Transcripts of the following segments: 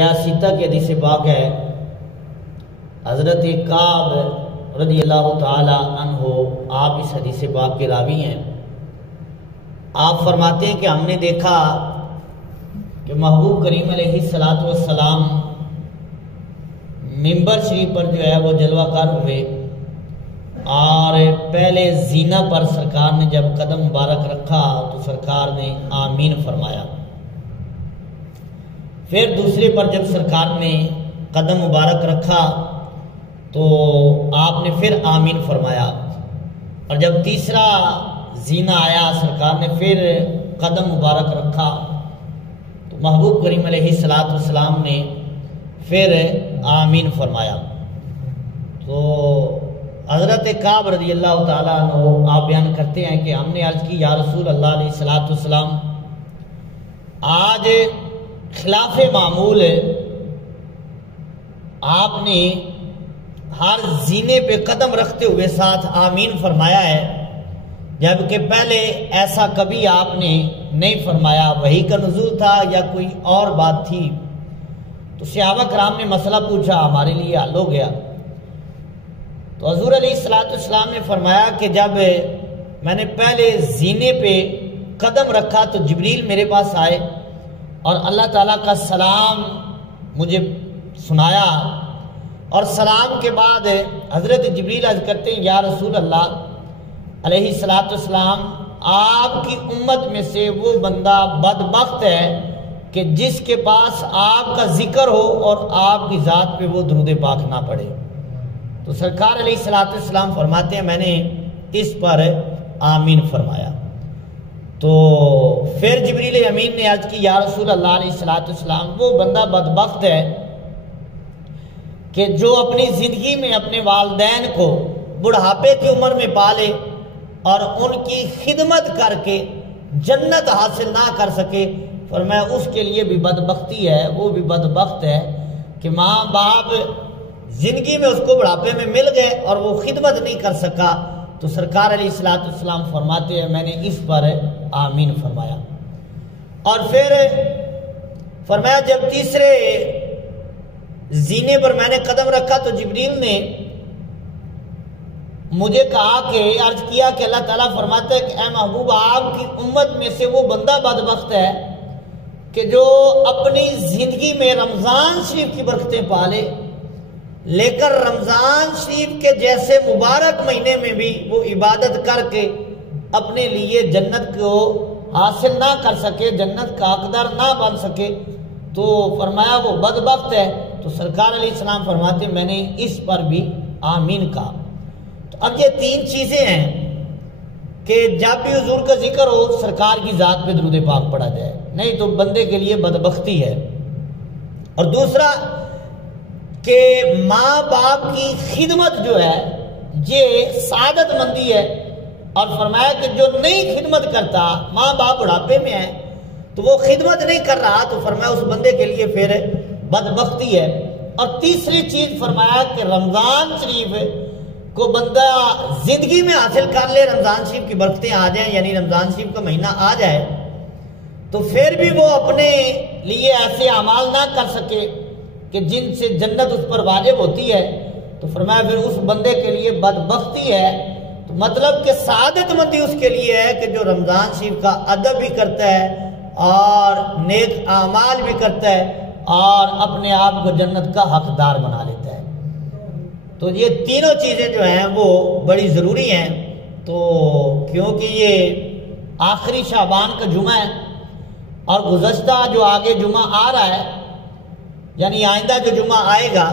83 کی حدیث پاک ہے، حضرت کعب رضی اللہ تعالی عنہ آپ اس حدیث پاک کے راوی ہیں۔ آپ فرماتے ہیں کہ ہم نے دیکھا کہ محبوب کریم علیہ السلام منبر شریف پر جو ہے وہ جلوہ کر ہوئے، اور پہلے زینہ پر سرکار نے جب قدم مبارک رکھا تو سرکار نے آمین فرمایا، پھر دوسرے پر جب سرکار نے قدم مبارک رکھا تو آپ نے پھر آمین فرمایا، اور جب تیسرا زینہ آیا سرکار نے پھر قدم مبارک رکھا تو محبوب کریم علیہ السلام نے پھر آمین فرمایا۔ تو حضرت کعب رضی اللہ تعالیٰ عنہ آپ بیان کرتے ہیں کہ ہم نے عرض کی یا رسول اللہ علیہ السلام، آج خلاف معمول آپ نے ہر زینے پہ قدم رکھتے ہوئے ساتھ آمین فرمایا ہے، جبکہ پہلے ایسا کبھی آپ نے نہیں فرمایا۔ وحی کا نزول تھا یا کوئی اور بات تھی؟ تو صحابہ کرام نے مسئلہ پوچھا، ہمارے لیے حل ہو گیا۔ تو حضور علیہ السلام نے فرمایا کہ جب میں نے پہلے زینے پہ قدم رکھا تو جبریل میرے پاس آئے اور اللہ تعالیٰ کا سلام مجھے سنایا، اور سلام کے بعد حضرت جبریل عرض کرتے ہیں یا رسول اللہ علیہ السلام، آپ کی امت میں سے وہ بندہ بدبخت ہے کہ جس کے پاس آپ کا ذکر ہو اور آپ کی ذات پہ وہ درود پاک نہ پڑے۔ تو سرکار علیہ السلام فرماتے ہیں میں نے اس پر آمین فرمایا۔ تو پھر جبریل امین نے عرض کی یا رسول اللہ علیہ السلام، وہ بندہ بدبخت ہے کہ جو اپنی زندگی میں اپنے والدین کو بڑھاپے کی عمر میں پالے اور ان کی خدمت کر کے جنت حاصل نہ کر سکے، فرمایا اس کے لیے بھی بدبختی ہے، وہ بھی بدبخت ہے کہ ماں باپ زندگی میں اس کو بڑھاپے میں مل گئے اور وہ خدمت نہیں کر سکا۔ تو سرکار علیہ السلام فرماتے ہیں میں نے اس پر آمین فرمایا، اور پھر فرمایا جب تیسرے زینے پر میں نے قدم رکھا تو جبریل نے مجھے کہا کہ عرض کیا کہ اللہ تعالیٰ فرماتا ہے کہ اے محبوب، آپ کی امت میں سے وہ بندہ بدبخت ہے کہ جو اپنی زندگی میں رمضان شریف کی برکتیں پالے، لیکن رمضان شریف کے جیسے مبارک مہینے میں بھی وہ عبادت کر کے اپنے لیے جنت کو حاصل نہ کر سکے، جنت کا حقدار نہ بن سکے، تو فرمایا وہ بدبخت ہے۔ تو سرکار علیہ السلام فرماتے ہیں میں نے اس پر بھی آمین کہا۔ تو اب یہ تین چیزیں ہیں کہ جب بھی حضور کا ذکر ہو سرکار کی ذات پہ درود پاک پڑھا جائے، نہیں تو بندے کے لیے بدبختی ہے۔ اور دوسرا کہ ماں باپ کی خدمت جو ہے یہ سعادت مندی ہے، اور فرمایا کہ جو نہیں خدمت کرتا، ماں باپ بڑھاپے میں ہے تو وہ خدمت نہیں کر رہا، تو فرمایا اس بندے کے لیے پھر بدبختی ہے۔ اور تیسری چیز فرمایا کہ رمضان شریف کو بندہ زندگی میں حاصل کر لے، رمضان شریف کی برکتیں آ جائیں، یعنی رمضان شریف کا مہینہ آ جائے، تو پھر بھی وہ اپنے لیے ایسے اعمال نہ کر سکے کہ جن سے جنت اس پر واجب ہوتی ہے، تو فرمایا پھر اس بندے کے لیے بدبختی ہے۔ تو مطلب کہ سعادت مندی اس کے لیے ہے کہ جو رمضان شریف کا ادب بھی کرتا ہے اور نیک اعمال بھی کرتا ہے اور اپنے آپ کو جنت کا حقدار بنا لیتا ہے۔ تو یہ تینوں چیزیں جو ہیں وہ بڑی ضروری ہیں۔ تو کیونکہ یہ آخری شعبان کا جمعہ ہے اور گزشتہ جو آگے جمعہ آ رہا ہے، یعنی آئندہ جو جمعہ آئے گا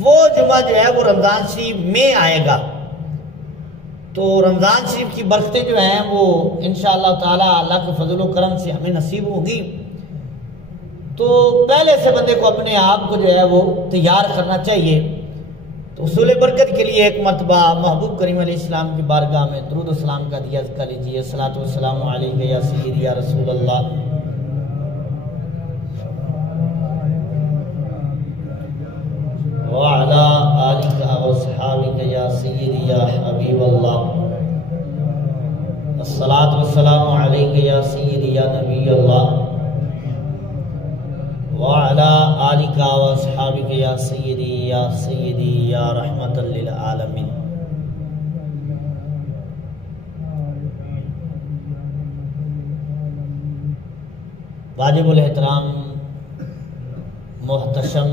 وہ جمعہ جو ہے وہ رمضان شریف میں آئے گا، تو رمضان شریف کی برکتیں جو ہیں وہ انشاءاللہ تعالی اللہ کے فضل و کرم سے ہمیں نصیب ہوگی۔ تو پہلے سے بندے کو اپنے آپ کو جو ہے وہ تیار کرنا چاہیے۔ تو حصول برکت کے لیے ایک مرتبہ محبوب کریم علیہ السلام کی بارگاہ میں درود و سلام کا دیا کر لیجیے۔ الصلاۃ والسلام علیک یا سیدی یا رسول اللہ، وعلی آلک واصحابک یا سیدی یا حبیب اللہ، الصلاۃ والسلام علیک یا سیدی یا نبی اللہ، وعلی آلک و اصحابک یا سیدی یا رحمت للعالمین۔ واجب الاحترام محتشم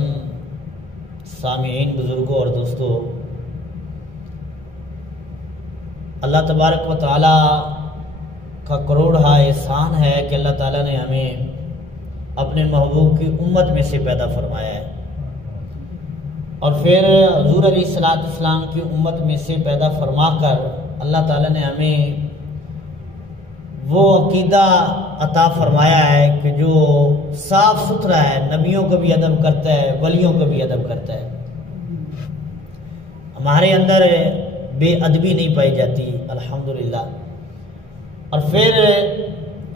سامعین، بزرگوں اور دوستو، اللہ تبارک و تعالی کا کروڑا احسان ہے کہ اللہ تعالیٰ نے ہمیں اپنے محبوب کی امت میں سے پیدا فرمایا ہے، اور پھر حضور علیہ الصلوۃ والسلام کی امت میں سے پیدا فرما کر اللہ تعالیٰ نے ہمیں وہ عقیدہ عطا فرمایا ہے کہ جو صاف ستھرا ہے، نبیوں کو بھی ادب کرتا ہے، ولیوں کو بھی ادب کرتا ہے۔ ہمارے اندر بے ادبی نہیں پائی جاتی الحمدللہ۔ اور پھر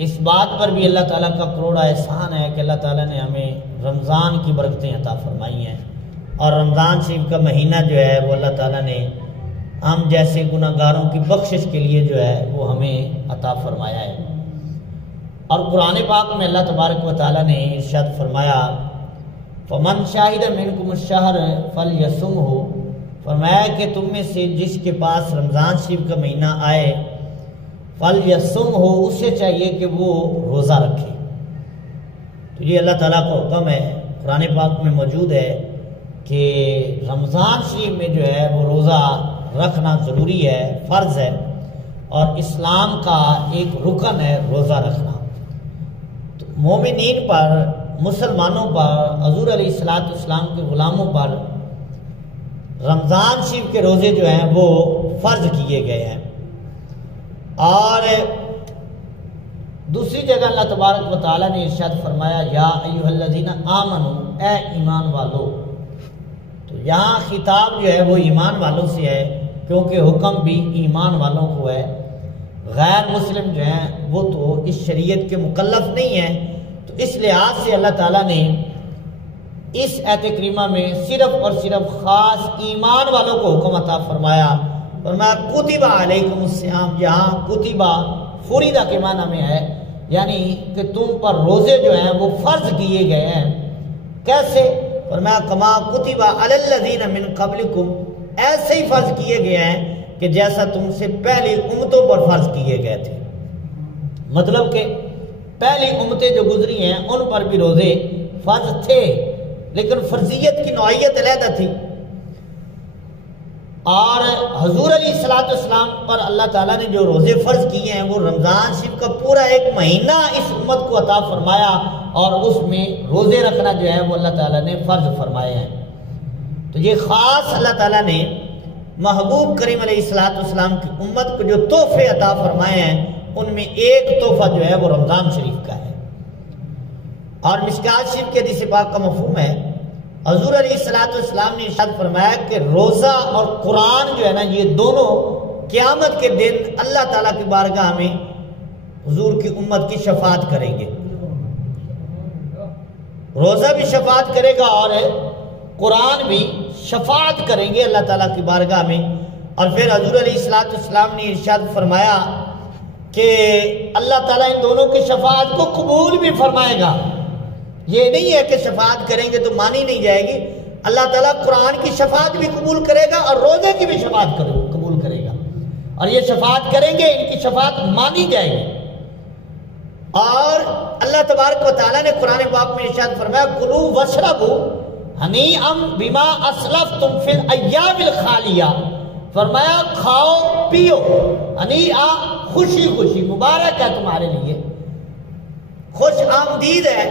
اس بات پر بھی اللہ تعالیٰ کا کروڑا احسان ہے کہ اللہ تعالیٰ نے ہمیں رمضان کی برکتیں عطا فرمائی ہیں، اور رمضان شریف کا مہینہ جو ہے وہ اللہ تعالیٰ نے ہم جیسے گناہ گاروں کی بخشش کے لیے جو ہے وہ ہمیں عطا فرمایا ہے۔ اور قرآن پاک میں اللہ تبارک و تعالیٰ نے ارشاد فرمایا فَمَنْ شَاهِدَ مِنْكُمُ الشَّهْرَ فَلْيَصُمْهُ، فرمایا کہ تم میں سے جس کے پاس رمضان شریف کا مہینہ آئے فَلْيَصُمْهُ، اسے چاہیے کہ وہ روزہ رکھے۔ تو یہ اللہ تعالیٰ کا حکم ہے، قرآن پاک میں موجود ہے کہ رمضان شریف میں جو ہے وہ روزہ رکھنا ضروری ہے، فرض ہے، اور اسلام کا ایک رکن ہے روزہ رکھنا۔ تو مومنین پر، مسلمانوں پر، حضور علیہ الصلوۃ والسلام کے غلاموں پر رمضان شریف کے روزے جو ہیں وہ فرض کیے گئے ہیں۔ اور دوسری جگہ اللہ تبارک و تعالیٰ نے ارشاد فرمایا یا ایھا الذین آمنوا، اے ایمان والو۔ تو یہاں خطاب جو ہے وہ ایمان والوں سے ہے، کیونکہ حکم بھی ایمان والوں کو ہے۔ غیر مسلم جو ہیں وہ تو اس شریعت کے مکلف نہیں ہیں، تو اس لحاظ سے اللہ تعالیٰ نے اس آیت کریمہ میں صرف اور صرف خاص ایمان والوں کو حکم عطا فرمایا۔ فرمایا کتب علیکم الصیام، جہاں کتبہ فریدہ کے معنی میں ہے، یعنی کہ تم پر روزے جو ہیں وہ فرض کیے گئے ہیں۔ کیسے؟ فرمایا کما کتب علی الذین من قبلکم، ایسے ہی فرض کیے گئے ہیں کہ جیسا تم سے پہلی امتوں پر فرض کیے گئے تھے۔ مطلب کہ پہلی امتیں جو گزری ہیں ان پر بھی روزے فرض تھے، لیکن فرضیت کی نوعیت علیحدہ تھی۔ اور حضور علیہ الصلوۃ والسلام پر اللہ تعالیٰ نے جو روزے فرض کیے ہیں وہ رمضان شریف کا پورا ایک مہینہ اس امت کو عطا فرمایا، اور اس میں روزے رکھنا جو ہے وہ اللہ تعالیٰ نے فرض فرمائے ہیں۔ تو یہ خاص اللہ تعالیٰ نے محبوب کریم علیہ الصلوۃ والسلام کی امت کو جو تحفے عطا فرمائے ہیں ان میں ایک تحفہ جو ہے وہ رمضان شریف کا ہے۔ اور مشکوٰۃ شریف کے حدیث پاک کا مفہوم ہے، حضور علیہ الصلوۃ والسلام نے ارشاد فرمایا کہ روزہ اور قرآن جو ہے نا، یہ دونوں قیامت کے دن اللہ تعالیٰ کی بارگاہ میں حضور کی امت کی شفاعت کریں گے۔ روزہ بھی شفاعت کرے گا اور قرآن بھی شفاعت کریں گے اللہ تعالیٰ کی بارگاہ میں۔ اور پھر حضور علیہ الصلوۃ والسلام نے ارشاد فرمایا کہ اللہ تعالیٰ ان دونوں کی شفاعت کو قبول بھی فرمائے گا۔ یہ نہیں ہے کہ شفاعت کریں گے تو مانی نہیں جائے گی، اللہ تعالیٰ قرآن کی شفاعت بھی قبول کرے گا اور روزے کی بھی شفاعت قبول کرے گا، اور یہ شفاعت کریں گے، ان کی شفاعت مانی جائے گی۔ اور اللہ تبارک و تعالیٰ نے قرآن پاک میں ارشاد فرمایا کلوا واشربوا ہنیئا بما اسلفتم فی الایام الخالیہ، فرمایا کھاؤ پیو، ہنیئا خوشی خوشی، مبارک ہے تمہارے لیے، خوش آمدید ہے۔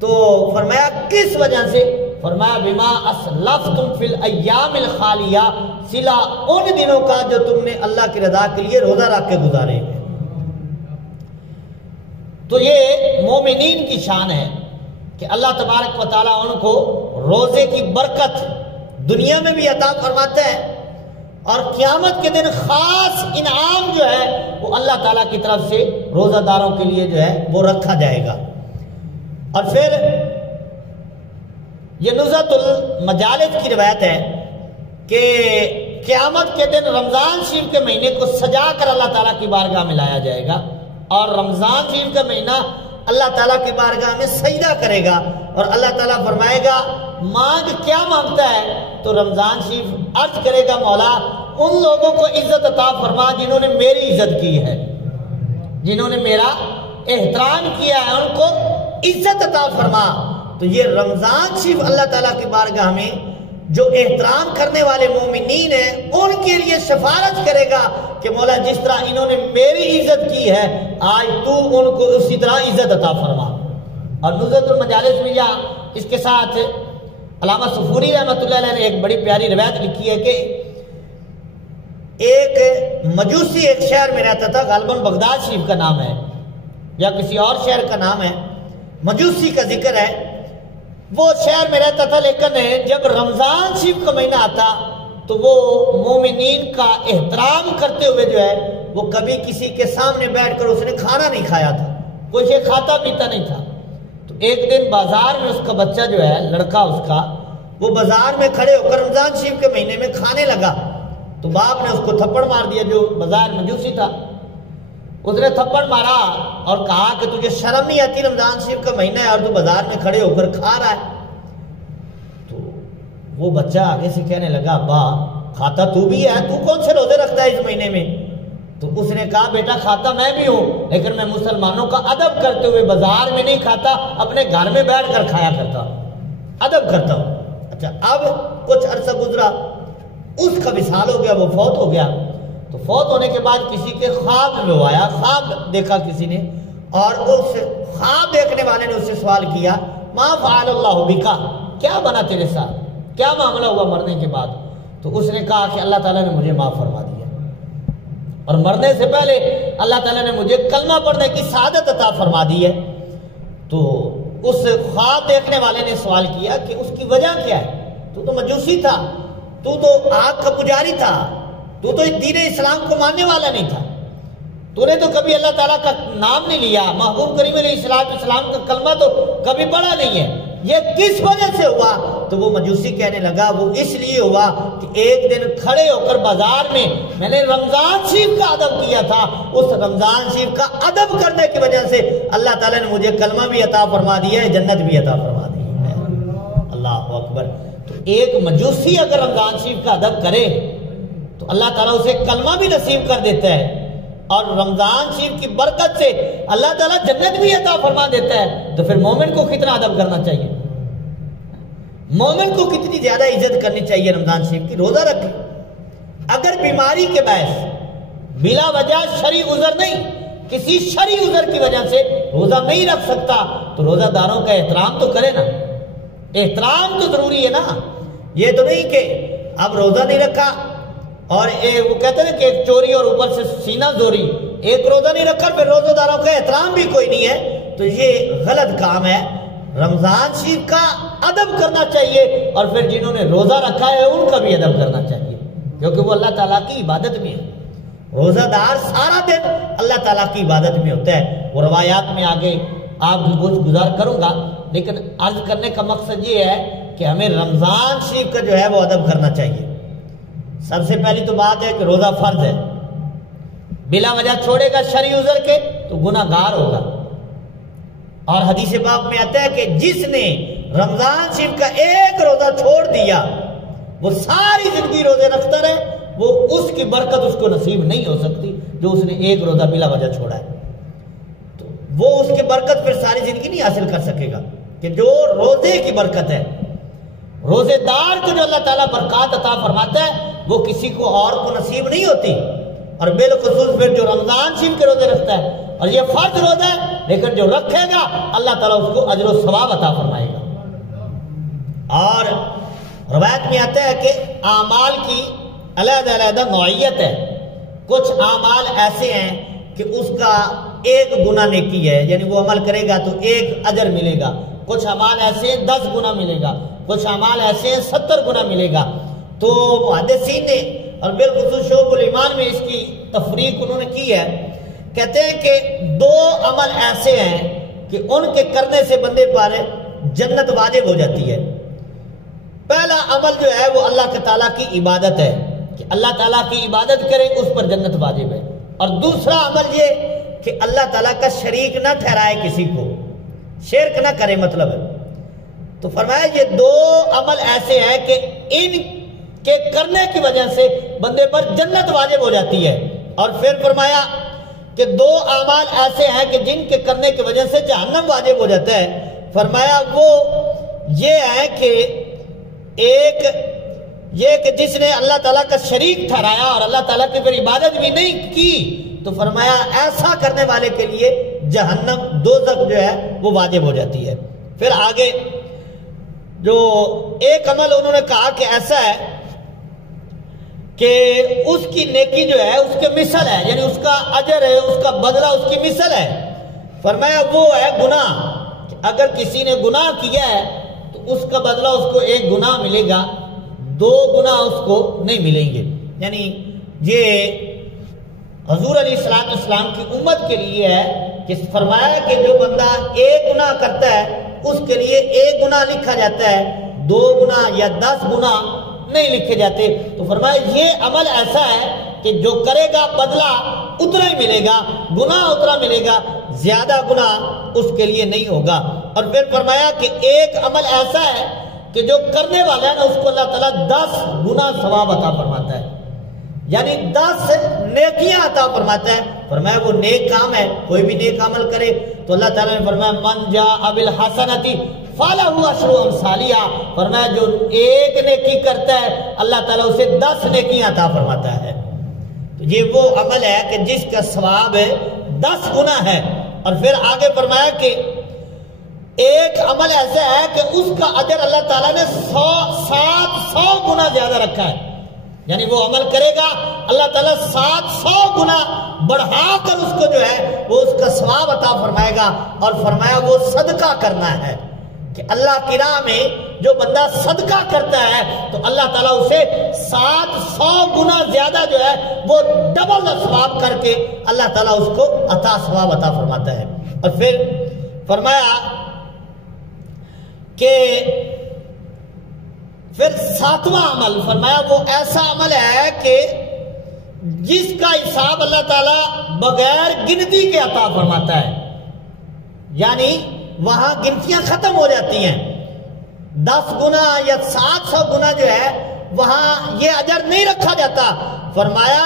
تو فرمایا کس وجہ سے؟ فرمایا بما اسلفتم فی الایام الخالیہ، صلہ ان دنوں کا جو تم نے اللہ کی رضا کے لیے روزہ رکھ کے گزارے۔ تو یہ مومنین کی شان ہے کہ اللہ تبارک و تعالیٰ ان کو روزے کی برکت دنیا میں بھی عطا فرماتا ہے، اور قیامت کے دن خاص انعام جو ہے وہ اللہ تعالیٰ کی طرف سے روزہ داروں کے لیے جو ہے وہ رکھا جائے گا۔ اور پھر یہ نزہۃ المجالس کی روایت ہے کہ قیامت کے دن رمضان شریف کے مہینے کو سجا کر اللہ تعالیٰ کی بارگاہ میں لایا جائے گا، اور رمضان شریف کا مہینہ اللہ تعالیٰ کی بارگاہ میں سجدہ کرے گا اور اللہ تعالیٰ فرمائے گا مانگ کیا مانگتا ہے؟ تو رمضان شریف عرض کرے گا مولا ان لوگوں کو عزت عطا فرما جنہوں نے میری عزت کی ہے، جنہوں نے میرا احترام کیا ہے، ان کو عزت عطا فرما۔ تو یہ رمضان شریف اللہ تعالیٰ کی بارگاہ میں جو احترام کرنے والے مومنین ہیں ان کے لیے سفارش کرے گا کہ مولا جس طرح انہوں نے میری عزت کی ہے آج تو ان کو اسی طرح عزت عطا فرما۔ اور نزہۃ المجالس میں یا اس کے ساتھ علامہ صفوری رحمۃ اللہ علیہ نے ایک بڑی پیاری روایت لکھی ہے کہ ایک مجوسی ایک شہر میں رہتا تھا، غالباً بغداد شریف کا نام ہے یا کسی اور شہر کا نام ہے، مجوسی کا ذکر ہے، وہ شہر میں رہتا تھا، لیکن جب رمضان شریف کا مہینہ آتا تو وہ مومنین کا احترام کرتے ہوئے جو ہے وہ کبھی کسی کے سامنے بیٹھ کر اس نے کھانا نہیں کھایا تھا، کوئی شے کھاتا پیتا نہیں تھا۔ تو ایک دن بازار میں اس کا بچہ جو ہے لڑکا اس کا وہ بازار میں کھڑے ہو کر رمضان شریف کے مہینے میں کھانے لگا، تو باپ نے اس کو تھپڑ مار دیا جو بازار مجوسی تھا، اس نے تھپڑ مارا اور کہا کہ تجھے شرم نہیں آتی، رمضان شریف کا مہینہ ہے اور تو بازار میں کھڑے ہو کر کھا رہا ہے۔ تو وہ بچہ آگے سے کہنے لگا ابا کھاتا تو بھی ہے، تو کون سے روزے رکھتا ہے اس مہینے میں؟ تو اس نے کہا بیٹا کھاتا میں بھی ہوں، لیکن میں مسلمانوں کا ادب کرتے ہوئے بازار میں نہیں کھاتا، اپنے گھر میں بیٹھ کر کھایا کرتا ہوں، ادب کرتا ہوں۔ اچھا اب کچھ عرصہ گزرا، اس کا وصال ہو گیا، وہ فوت ہو گیا۔ تو فوت ہونے کے بعد کسی کے خواب میں وہ آیا، خواب دیکھا کسی نے، اور اس خواب دیکھنے والے نے اس سے سوال کیا ما فعل اللہ بکا، کیا بنا تیرے ساتھ، کیا معاملہ ہوا مرنے کے بعد؟ تو اس نے کہا کہ اللہ تعالیٰ نے مجھے معاف فرما دیا اور مرنے سے پہلے اللہ تعالیٰ نے مجھے کلمہ پڑھنے کی سعادت عطا فرما دی ہے۔ تو اس خواب دیکھنے والے نے سوال کیا کہ اس کی وجہ کیا ہے؟ تو مجوسی تھا، تو آگ کا پجاری تھا، تو دین اسلام کو ماننے والا نہیں تھا، تو نے تو کبھی اللہ تعالیٰ کا نام نہیں لیا، محبوب کریم علیہ السلام کا کلمہ تو کبھی پڑھا نہیں ہے، یہ کس وجہ سے ہوا؟ تو وہ مجوسی کہنے لگا وہ اس لیے ہوا کہ ایک دن کھڑے ہو کر بازار میں نے رمضان شریف کا ادب کیا تھا، اس رمضان شریف کا ادب کرنے کی وجہ سے اللہ تعالیٰ نے مجھے کلمہ بھی عطا فرما دیا ہے، جنت بھی عطا فرما دی ہے۔ اللہ اکبر۔ تو ایک مجوسی اگر رمضان شریف کا ادب کرے تو اللہ تعالیٰ اسے کلمہ بھی نصیب کر دیتا ہے اور رمضان شریف کی برکت سے اللہ تعالیٰ جنت بھی عطا فرما دیتا ہے، تو پھر مومن کو کتنا ادب کرنا چاہیے، مومن کو کتنی زیادہ عزت کرنی چاہیے رمضان شریف کی۔ روزہ رکھے، اگر بیماری کے باعث بلا وجہ شرعی عذر نہیں، کسی شرعی عذر کی وجہ سے روزہ نہیں رکھ سکتا تو روزہ داروں کا احترام تو کرے نا، احترام تو ضروری ہے نا۔ یہ تو نہیں کہ اب روزہ نہیں رکھا اور وہ کہتے ہیں کہ ایک چوری اور اوپر سے سینہ زوری، ایک روزہ نہیں رکھا پھر روزہ داروں کا احترام بھی کوئی نہیں ہے، تو یہ غلط کام ہے۔ رمضان شریف کا ادب کرنا چاہیے اور پھر جنہوں نے روزہ رکھا ہے ان کا بھی ادب کرنا چاہیے، کیونکہ وہ اللہ تعالیٰ کی عبادت میں ہے۔ روزہ دار سارا دن اللہ تعالیٰ کی عبادت میں ہوتا ہے۔ وہ روایات میں آگے آپ کی گزار کروں گا، لیکن عرض کرنے کا مقصد یہ ہے کہ ہمیں رمضان شریف کا جو ہے وہ ادب کرنا چاہیے۔ سب سے پہلی تو بات ہے کہ روزہ فرض ہے، بلا وجہ چھوڑے گا شرعی عذر کے تو گناہ گار ہوگا، اور حدیث پاک میں آتا ہے کہ جس نے رمضان شریف کا ایک روزہ چھوڑ دیا وہ ساری زندگی روزے رکھتا رہے، وہ اس کی برکت اس کو نصیب نہیں ہو سکتی جو اس نے ایک روزہ بلا وجہ چھوڑا ہے، تو وہ اس کی برکت پھر ساری زندگی نہیں حاصل کر سکے گا کہ جو روزے کی برکت ہے۔ روزے دار کو جو اللہ تعالیٰ برکات عطا فرماتا ہے وہ کسی کو اور کو نصیب نہیں ہوتی، اور بالخصوص پھر جو رمضان شریف کے روزے رکھتا ہے، اور یہ فرض روزہ ہے لیکن جو رکھے گا اللہ تعالیٰ اس کو اجر و ثواب عطا فرمائے گا۔ اور روایت میں آتا ہے کہ اعمال کی علیحدہ علیحدہ نوعیت ہے، کچھ اعمال ایسے ہیں کہ اس کا ایک گنا نیکی ہے، یعنی وہ عمل کرے گا تو ایک اجر ملے گا، کچھ اعمال ایسے ہیں 10 گنا ملے گا، کچھ اعمال ایسے ہیں 70 گنا ملے گا۔ تو محدثین نے اور بالخصوص شعب الایمان میں اس کی تفریق انہوں نے کی ہے، کہتے ہیں کہ 2 عمل ایسے ہیں کہ ان کے کرنے سے بندے پر جنت واجب ہو جاتی ہے۔ پہلا عمل جو ہے وہ اللہ تعالیٰ کی عبادت ہے کہ اللہ تعالیٰ کی عبادت کرے، اس پر جنت واجب ہے، اور دوسرا عمل یہ کہ اللہ تعالیٰ کا شریک نہ ٹھہرائے کسی کو، شرک نہ کرے مطلب ہے۔ تو فرمایا یہ دو عمل ایسے ہیں کہ ان کے کرنے کی وجہ سے بندے پر جنت واجب ہو جاتی ہے، اور پھر فرمایا کہ دو اعمال ایسے ہیں کہ جن کے کرنے کی وجہ سے جہنم واجب ہو جاتا ہے۔ فرمایا وہ یہ ہے کہ ایک یہ کہ جس نے اللہ تعالیٰ کا شریک ٹھہرایا اور اللہ تعالیٰ کی پھر عبادت بھی نہیں کی، تو فرمایا ایسا کرنے والے کے لیے جہنم دوزخ جو ہے وہ واجب ہو جاتی ہے۔ پھر آگے جو ایک عمل انہوں نے کہا کہ ایسا ہے کہ اس کی نیکی جو ہے اس کے مثل ہے، یعنی اس کا اجر ہے، اس کا بدلہ اس کی مثل ہے۔ فرمایا وہ ہے گناہ، اگر کسی نے گناہ کیا ہے تو اس کا بدلہ اس کو ایک گناہ ملے گا، دو گناہ اس کو نہیں ملیں گے۔ یعنی یہ حضور علیہ السلام کی امت کے لیے ہے کہ فرمایا کہ جو بندہ ایک گناہ کرتا ہے اس کے لیے ایک گناہ لکھا جاتا ہے، 2 گناہ یا 10 گناہ نہیں لکھے جاتے۔ تو فرمایا یہ عمل ایسا ہے کہ جو کرے گا بدلہ اتنا ہی ملے گا، گناہ اتنا ملے گا، زیادہ گناہ اس کے لیے نہیں ہوگا۔ اور پھر فرمایا کہ ایک عمل ایسا ہے کہ جو کرنے والا ہے نا اس کو اللہ تعالیٰ 10 گنا ثواب عطا فرماتا ہے، یعنی 10 نیکیاں عطا فرماتا ہے۔ فرمایا وہ نیک کام ہے، کوئی بھی نیک عمل کرے تو اللہ تعالیٰ نے فرمایا من جاء بالحسنۃ فلہ عشر امثالہا، فرمایا جو ایک نیکی کرتا ہے اللہ تعالیٰ اسے 10 نیکیاں عطا فرماتا ہے۔ تو یہ وہ عمل ہے کہ جس کا ثواب 10 گنا ہے۔ اور پھر آگے فرمایا کہ ایک عمل ایسا ہے کہ اس کا اجر اللہ تعالیٰ نے 700 گنا زیادہ رکھا ہے، یعنی وہ عمل کرے گا اللہ تعالیٰ 700 گنا بڑھا کر اس کو جو ہے وہ اس کا ثواب عطا فرمائے گا۔ اور فرمایا وہ صدقہ کرنا ہے کہ اللہ کی راہ میں جو بندہ صدقہ کرتا ہے تو اللہ تعالیٰ اسے 700 گنا زیادہ جو ہے وہ ڈبل ثواب کر کے اللہ تعالیٰ اس کو ثواب عطا فرماتا ہے۔ اور پھر فرمایا کہ پھر 7واں عمل فرمایا وہ ایسا عمل ہے کہ جس کا حساب اللہ تعالیٰ بغیر گنتی کے عطا فرماتا ہے، یعنی وہاں گنتیاں ختم ہو جاتی ہیں، 10 گنا یا 700 گنا جو ہے وہاں یہ اجر نہیں رکھا جاتا۔ فرمایا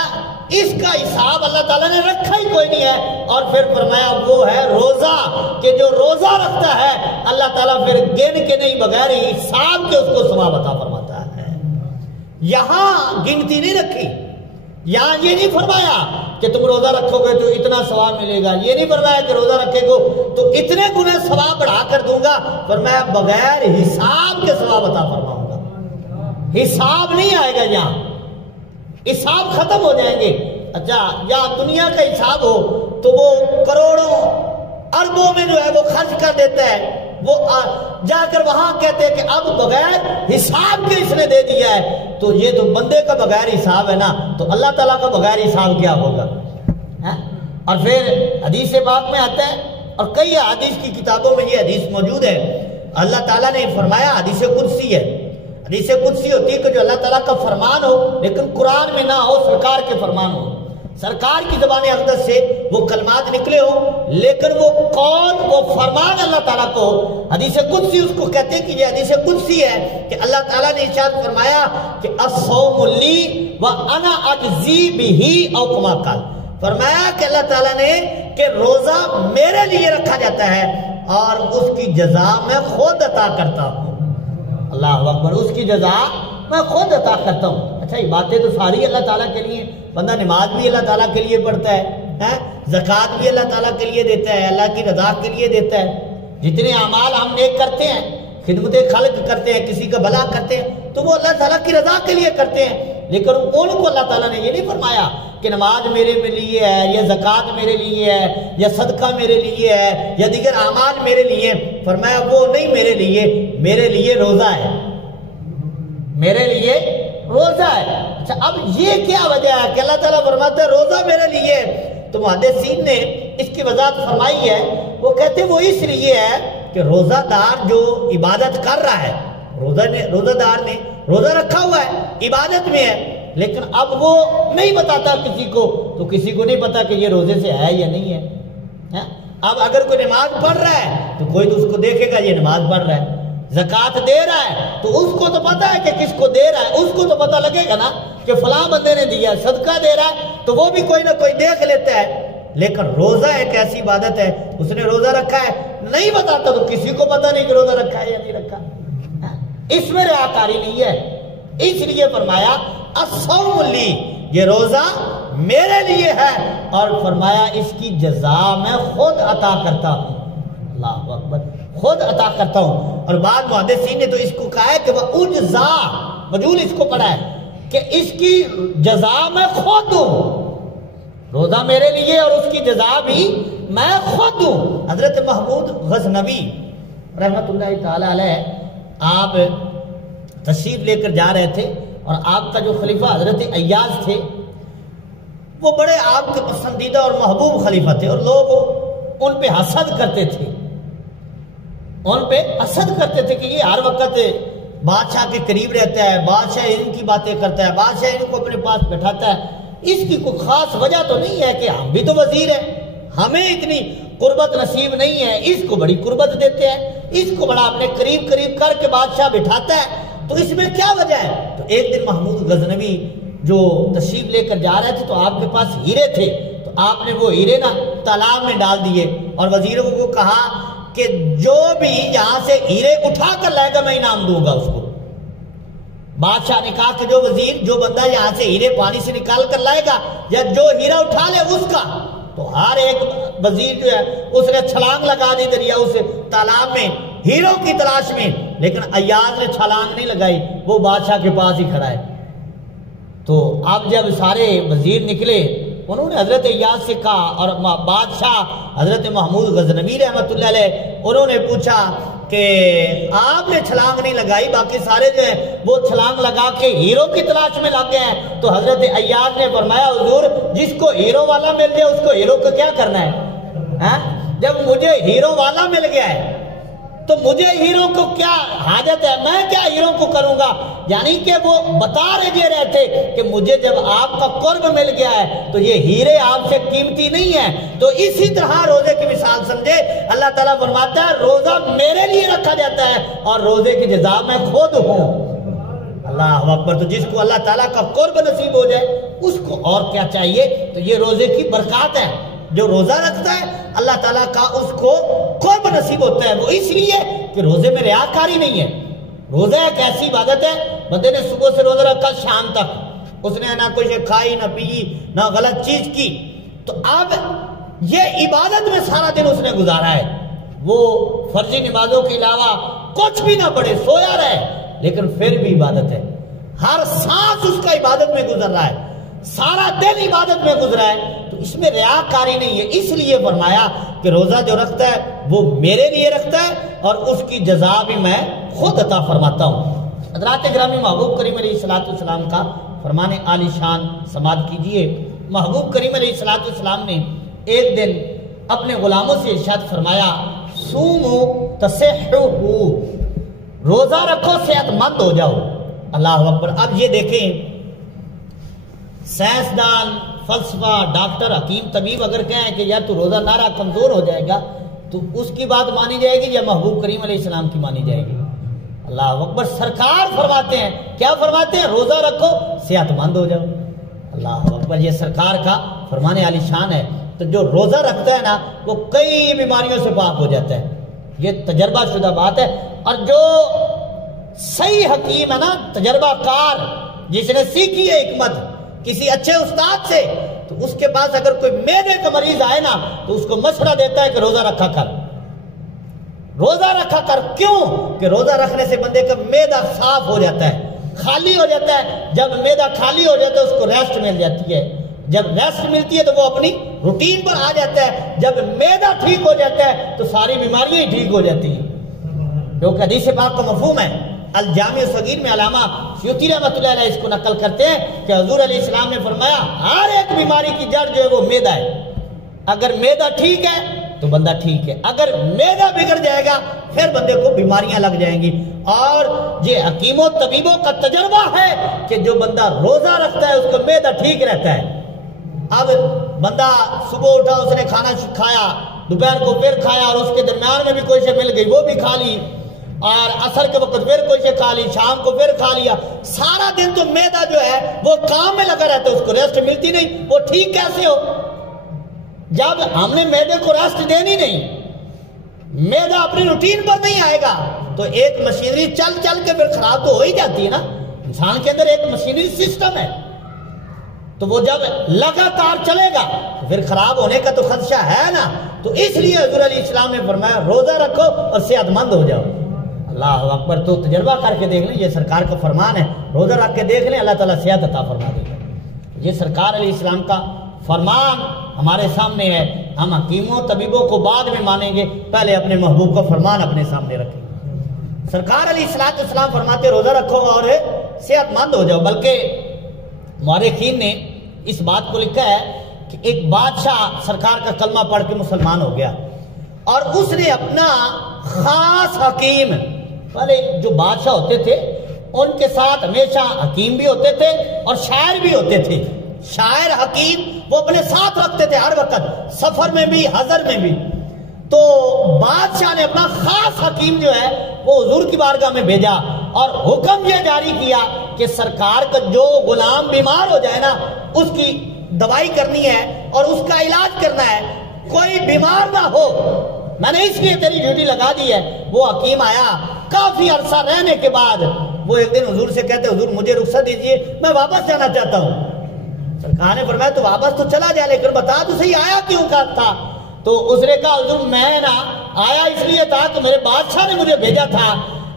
اس کا حساب اللہ تعالیٰ نے رکھا ہی کوئی نہیں ہے۔ اور پھر فرمایا وہ ہے روزہ، کہ جو روزہ رکھتا ہے اللہ تعالیٰ پھر گن کے نہیں بغیر حساب کے اس کو ثواب عطا فرماتا ہے۔ یہاں گنتی نہیں رکھی، یہاں یہ نہیں فرمایا کہ تم روزہ رکھو گے تو اتنا ثواب ملے گا، یہ نہیں فرمایا کہ روزہ رکھے گو تو اتنے گنے ثواب بڑھا کر دوں گا، فرمایا بغیر حساب کے ثواب عطا فرماؤں گا۔ حساب نہیں آئے گا، یہاں حساب ختم ہو جائیں گے۔ اچھا یا دنیا کا حساب ہو تو وہ کروڑوں اربوں میں جو ہے وہ خرچ کر دیتا ہے، وہ جا کر وہاں کہتے ہیں کہ اب بغیر حساب کے اس نے دے دیا ہے، تو یہ تو بندے کا بغیر حساب ہے نا، تو اللہ تعالیٰ کا بغیر حساب کیا ہوگا۔ اور پھر حدیث پاک میں آتا ہے اور کئی حدیث کی کتابوں میں یہ حدیث موجود ہے، اللہ تعالیٰ نے فرمایا، حدیث قدسی ہے، حدیث قدسی ہوتی ہے کہ جو اللہ تعالیٰ کا فرمان ہو لیکن قرآن میں نہ ہو، سرکار کے فرمان ہو، سرکار کی زبان اقدس سے وہ کلمات نکلے ہو لیکن وہ قول وہ فرمان اللہ تعالیٰ کو ہو۔ حدیث قدسی اس کو کہتے ہیں کہ یہ حدیث قدسی ہے کہ اللہ تعالیٰ نے ارشاد فرمایا کہ الصوم لی وانا اجزی بہ او کما قال، فرمایا کہ اللہ تعالیٰ نے کہ روزہ میرے لیے رکھا جاتا ہے اور اس کی جزا میں خود عطا کرتا ہوں۔ اللہ اکبر، اس کی جزا میں خود عطا کرتا ہوں۔ اچھا یہ باتیں تو ساری اللہ تعالیٰ کے لیے، بندہ نماز بھی اللہ تعالیٰ کے لیے پڑھتا ہے، زکوٰۃ بھی اللہ تعالیٰ کے لیے دیتا ہے، اللہ کی رضا کے لیے دیتا ہے، جتنے اعمال ہم نیک کرتے ہیں، خدمت خلق کرتے ہیں، کسی کا بھلا کرتے ہیں تو وہ اللہ تعالیٰ کی رضا کے لیے کرتے ہیں، لیکن ان کو اللہ تعالیٰ نے یہ نہیں فرمایا کہ نماز میرے لیے ہے یا زکوٰۃ میرے لیے ہے یا صدقہ میرے لیے ہے یا دیگر اعمال میرے لیے، فرمایا وہ نہیں میرے لیے روزہ ہے، میرے لیے روزہ ہے۔ اچھا اب یہ کیا وجہ ہے کہ اللہ تعالیٰ فرماتا ہے روزہ میرے لیے؟ تو محدثین نے اس کی وضاحت فرمائی ہے، وہ کہتے وہ اس لیے ہے کہ روزہ دار جو عبادت کر رہا ہے، روزہ دار نے روزہ رکھا ہوا ہے، عبادت میں ہے، لیکن اب وہ نہیں بتاتا کسی کو، تو کسی کو نہیں پتا کہ یہ روزے سے ہے یا نہیں ہے، اب اگر کوئی نماز پڑھ رہا ہے تو کوئی تو اس کو دیکھے گا یہ نماز پڑھ رہا ہے، زکوٰۃ دے رہا ہے تو اس کو تو پتا ہے کہ کس کو دے رہا ہے، اس کو تو پتا لگے گا نا کہ فلاں بندے نے دیا، صدقہ دے رہا ہے تو وہ بھی کوئی نہ کوئی دیکھ لیتا ہے۔ لیکن روزہ ایک ایسی عبادت ہے، اس نے روزہ رکھا ہے نہیں بتاتا تو کسی کو پتا نہیں کہ روزہ رکھا ہے یا نہیں رکھا، اس میں ریاکاری نہیں ہے۔ اس لیے فرمایا الصوم لی، یہ روزہ میرے لیے ہے، اور فرمایا اس کی جزا میں خود عطا کرتا ہوں، اللہ اکبر، خود عطا کرتا ہوں۔ اور بعد محدثین نے تو اس کو کہا ہے کہ وہ اجزا، مجھول اس کو پڑھا ہے کہ اس کی جزا میں خود دوں، روزہ میرے لیے اور اس کی جزا بھی میں خود دوں۔ حضرت محمود غزنوی رحمت اللہ تعالی علیہ آپ تشریف لے کر جا رہے تھے، اور آپ کا جو خلیفہ حضرت ایاز تھے وہ بڑے آپ کے پسندیدہ اور محبوب خلیفہ تھے، اور لوگ ان پہ حسد کرتے تھے، ان پہ حسد کرتے تھے کہ یہ ہر وقت بادشاہ کے قریب رہتا ہے، بادشاہ ان کی باتیں کرتا ہے، بادشاہ ان کو اپنے پاس بٹھاتا ہے۔ اس کی کوئی خاص وجہ تو نہیں ہے کہ ہم بھی تو وزیر ہیں، ہمیں اتنی قربت نصیب نہیں ہے، اس کو بڑی قربت دیتے ہیں، اس کو بڑا اپنے قریب قریب کر کے بادشاہ بٹھاتا ہے، تو اس میں کیا وجہ ہے؟ تو ایک دن محمود غزنوی جو تشریف لے کر جا رہے تھے تو آپ کے پاس ہیرے تھے، تو آپ نے وہ ہیرے نا تالاب میں ڈال دیے، اور وزیروں کو کہا کہ جو بھی یہاں سے ہیرے اٹھا کر لائے گا میں انعام دوں گا اس کو۔ بادشاہ نے کہا کہ جو بندہ یہاں سے ہیرے پانی سے نکال کر لائے گا یا جو ہیرا اٹھا لے اس کا، تو ہر ایک وزیر جو ہے اس نے چھلانگ لگا دی دریا اس تالاب میں ہیروں کی تلاش میں، لیکن ایاز نے چھلانگ نہیں لگائی، وہ بادشاہ کے پاس ہی کھڑا ہے۔ تو اب جب سارے وزیر نکلے انہوں نے حضرت ایاز سے کہا، اور بادشاہ حضرت محمود غزنوی رحمت اللہ علیہ انہوں نے پوچھا کہ آپ نے چھلانگ نہیں لگائی، باقی سارے جو ہیں وہ چھلانگ لگا کے ہیرو کی تلاش میں لگ گئے ہیں۔ تو حضرت ایاز نے فرمایا حضور جس کو ہیرو والا مل جائے اس کو ہیرو کو کیا کرنا ہے؟ جب مجھے ہیرو والا مل گیا ہے تو مجھے ہیرو کو کیا حاجت ہے، میں کیا ہیرو کو کروں گا؟ یعنی کہ وہ بتا رہے تھے کہ مجھے جب آپ کا قرب مل گیا ہے تو یہ ہیرے آپ سے قیمتی نہیں ہیں۔ تو اسی طرح روزے کی مثال سمجھے، اللہ تعالیٰ فرماتا ہے روزہ میرے لیے رکھا جاتا ہے اور روزے کی جزا میں خود ہوں، اللہ اکبر۔ تو جس کو اللہ تعالیٰ کا قرب نصیب ہو جائے اس کو اور کیا چاہیے؟ تو یہ روزے کی برکات ہے، جو روزہ رکھتا ہے اللہ تعالیٰ کا اس کو قرب نصیب ہوتا ہے، وہ اس لیے کہ روزے میں ریاکاری نہیں ہے۔ روزہ ایک ایسی عبادت ہے، بندے نے صبح سے روزہ رکھا شام تک، اس نے نہ کچھ کھائی نہ پی نہ غلط چیز کی، تو اب یہ عبادت میں سارا دن اس نے گزارا ہے، وہ فرضی نمازوں کے علاوہ کچھ بھی نہ پڑھے، سویا رہے، لیکن پھر بھی عبادت ہے، ہر سانس اس کا عبادت میں گزر رہا ہے، سارا دن عبادت میں گزرا ہے، تو اس میں ریاکاری نہیں ہے۔ اس لیے فرمایا کہ روزہ جو رکھتا ہے وہ میرے لیے رکھتا ہے اور اس کی جزا بھی میں خود عطا فرماتا ہوں۔ حضرات گرامی، محبوب کریم علیہ السلام کا فرمان عالی شان سماعت کیجئے۔ محبوب کریم علیہ السلام نے ایک دن اپنے غلاموں سے ارشاد فرمایا سومو تصحوا، روزہ رکھو صحت مند ہو جاؤ، اللہ اکبر۔ اب یہ دیکھیں، سائنسدان، فلسفہ، ڈاکٹر، حکیم، طبیب اگر کہیں کہ یار تو روزہ نہ رکھ کمزور ہو جائے گا، تو اس کی بات مانی جائے گی یا محبوب کریم علیہ السلام کی مانی جائے گی؟ اللہ اکبر۔ سرکار فرماتے ہیں، کیا فرماتے ہیں؟ روزہ رکھو صحت مند ہو جاؤ، اللہ اکبر۔ یہ سرکار کا فرمان عالی شان ہے۔ تو جو روزہ رکھتا ہے نا وہ کئی بیماریوں سے پاک ہو جاتا ہے، یہ تجربہ شدہ بات ہے۔ اور جو صحیح حکیم ہے نا، تجربہ کار، جس نے سیکھی ہے حکمت کسی اچھے استاد سے، تو اس کے پاس اگر کوئی معدے کا مریض آئے نا تو اس کو مشورہ دیتا ہے کہ روزہ رکھا کر، روزہ رکھا کر۔ کیوں؟ کہ روزہ رکھنے سے بندے کا معدہ صاف ہو جاتا ہے، خالی ہو جاتا ہے۔ جب معدہ خالی ہو جاتا ہے اس کو ریسٹ مل جاتی ہے، جب ریسٹ ملتی ہے تو وہ اپنی روٹین پر آ جاتا ہے۔ جب معدہ ٹھیک ہو جاتا ہے تو ساری بیماریاں ہی ٹھیک ہو جاتی ہیں، جو کہ حدیث پاک کا مفہوم ہے۔ الجامع صغیر میں علامہ سیوطی رحمۃ اللہ علیہ اس کو نقل کرتے ہیں کہ حضور علیہ السلام نے فرمایا ہر ایک بیماری کی جڑ جو ہے وہ معدہ ہے۔ اگر معدہ ٹھیک ہے تو بندہ ٹھیک ہے، اگر معدہ بگڑ جائے گا پھر بندے کو بیماریاں لگ جائیں گی۔ اور یہ حکیموں طبیبوں کا تجربہ ہے کہ جو بندہ روزہ رکھتا ہے اس کا معدہ ٹھیک رہتا ہے۔ اب بندہ صبح اٹھا، اس نے کھانا کھایا، دوپہر کو پھر کھایا اور اس کے درمیان میں بھی کوئی شے مل گئی وہ بھی کھا لی، اور عصر کے وقت پھر کوئی شے کھا لی، شام کو پھر کھا لیا، سارا دن تو معدہ جو ہے وہ کام میں لگا رہتا ہے، اس کو ریسٹ ملتی نہیں، وہ ٹھیک کیسے ہو؟ جب ہم نے معدے کو ریسٹ دینی نہیں، معدہ اپنی روٹین پر نہیں آئے گا تو ایک مشینری چل چل کے پھر خراب تو ہو ہی جاتی ہے نا۔ انسان کے اندر ایک مشینری سسٹم ہے، تو وہ جب لگاتار چلے گا پھر خراب ہونے کا تو خدشہ ہے نا۔ تو اس لیے حضور علیہ السلام نے فرمایا روزہ رکھو اور صحت مند ہو جاؤ۔ اللہ اکبر، تو تجربہ کر کے دیکھ لیں، یہ سرکار کا فرمان ہے، روزہ رکھ کے دیکھ لیں، اللہ تعالیٰ صحت عطا فرما دے گا۔ یہ سرکار علیہ السلام کا فرمان ہمارے سامنے ہے، ہم حکیموں طبیبوں کو بعد میں مانیں گے، پہلے اپنے محبوب کا فرمان اپنے سامنے رکھیں۔ سرکار علیہ السلام فرماتے روزہ رکھو اور صحت مند ہو جاؤ، بلکہ مورخین نے اس بات کو لکھا ہے کہ ایک بادشاہ سرکار کا کلمہ پڑھ کے مسلمان ہو گیا، اور اس نے اپنا خاص حکیم، پہلے جو بادشاہ ہوتے تھے ان کے ساتھ ہمیشہ حکیم بھی ہوتے تھے اور شاعر بھی ہوتے تھے، شاعر حکیم وہ اپنے ساتھ رکھتے تھے ہر وقت، سفر میں بھی حضر میں بھی۔ تو بادشاہ نے اپنا خاص حکیم جو ہے وہ حضور کی بارگاہ میں بھیجا اور حکم یہ جاری کیا کہ سرکار کا جو غلام بیمار ہو جائے نا اس کی دوائی کرنی ہے اور اس کا علاج کرنا ہے، کوئی بیمار نہ ہو، میں نے اس لیے تیری ڈیوٹی لگا دی ہے۔ وہ حکیم آیا، کافی عرصہ رہنے کے بعد وہ ایک دن حضور سے کہتے حضور مجھے رخصت دیجئے، میں واپس جانا چاہتا ہوں۔ سرکار نے فرمایا تو واپس تو چلا جائے، لیکن بتا تو صحیح آیا کیوں تھا؟ تو اس نے کہا حضور میں نا آیا اس لیے تھا کہ میرے بادشاہ نے مجھے بھیجا تھا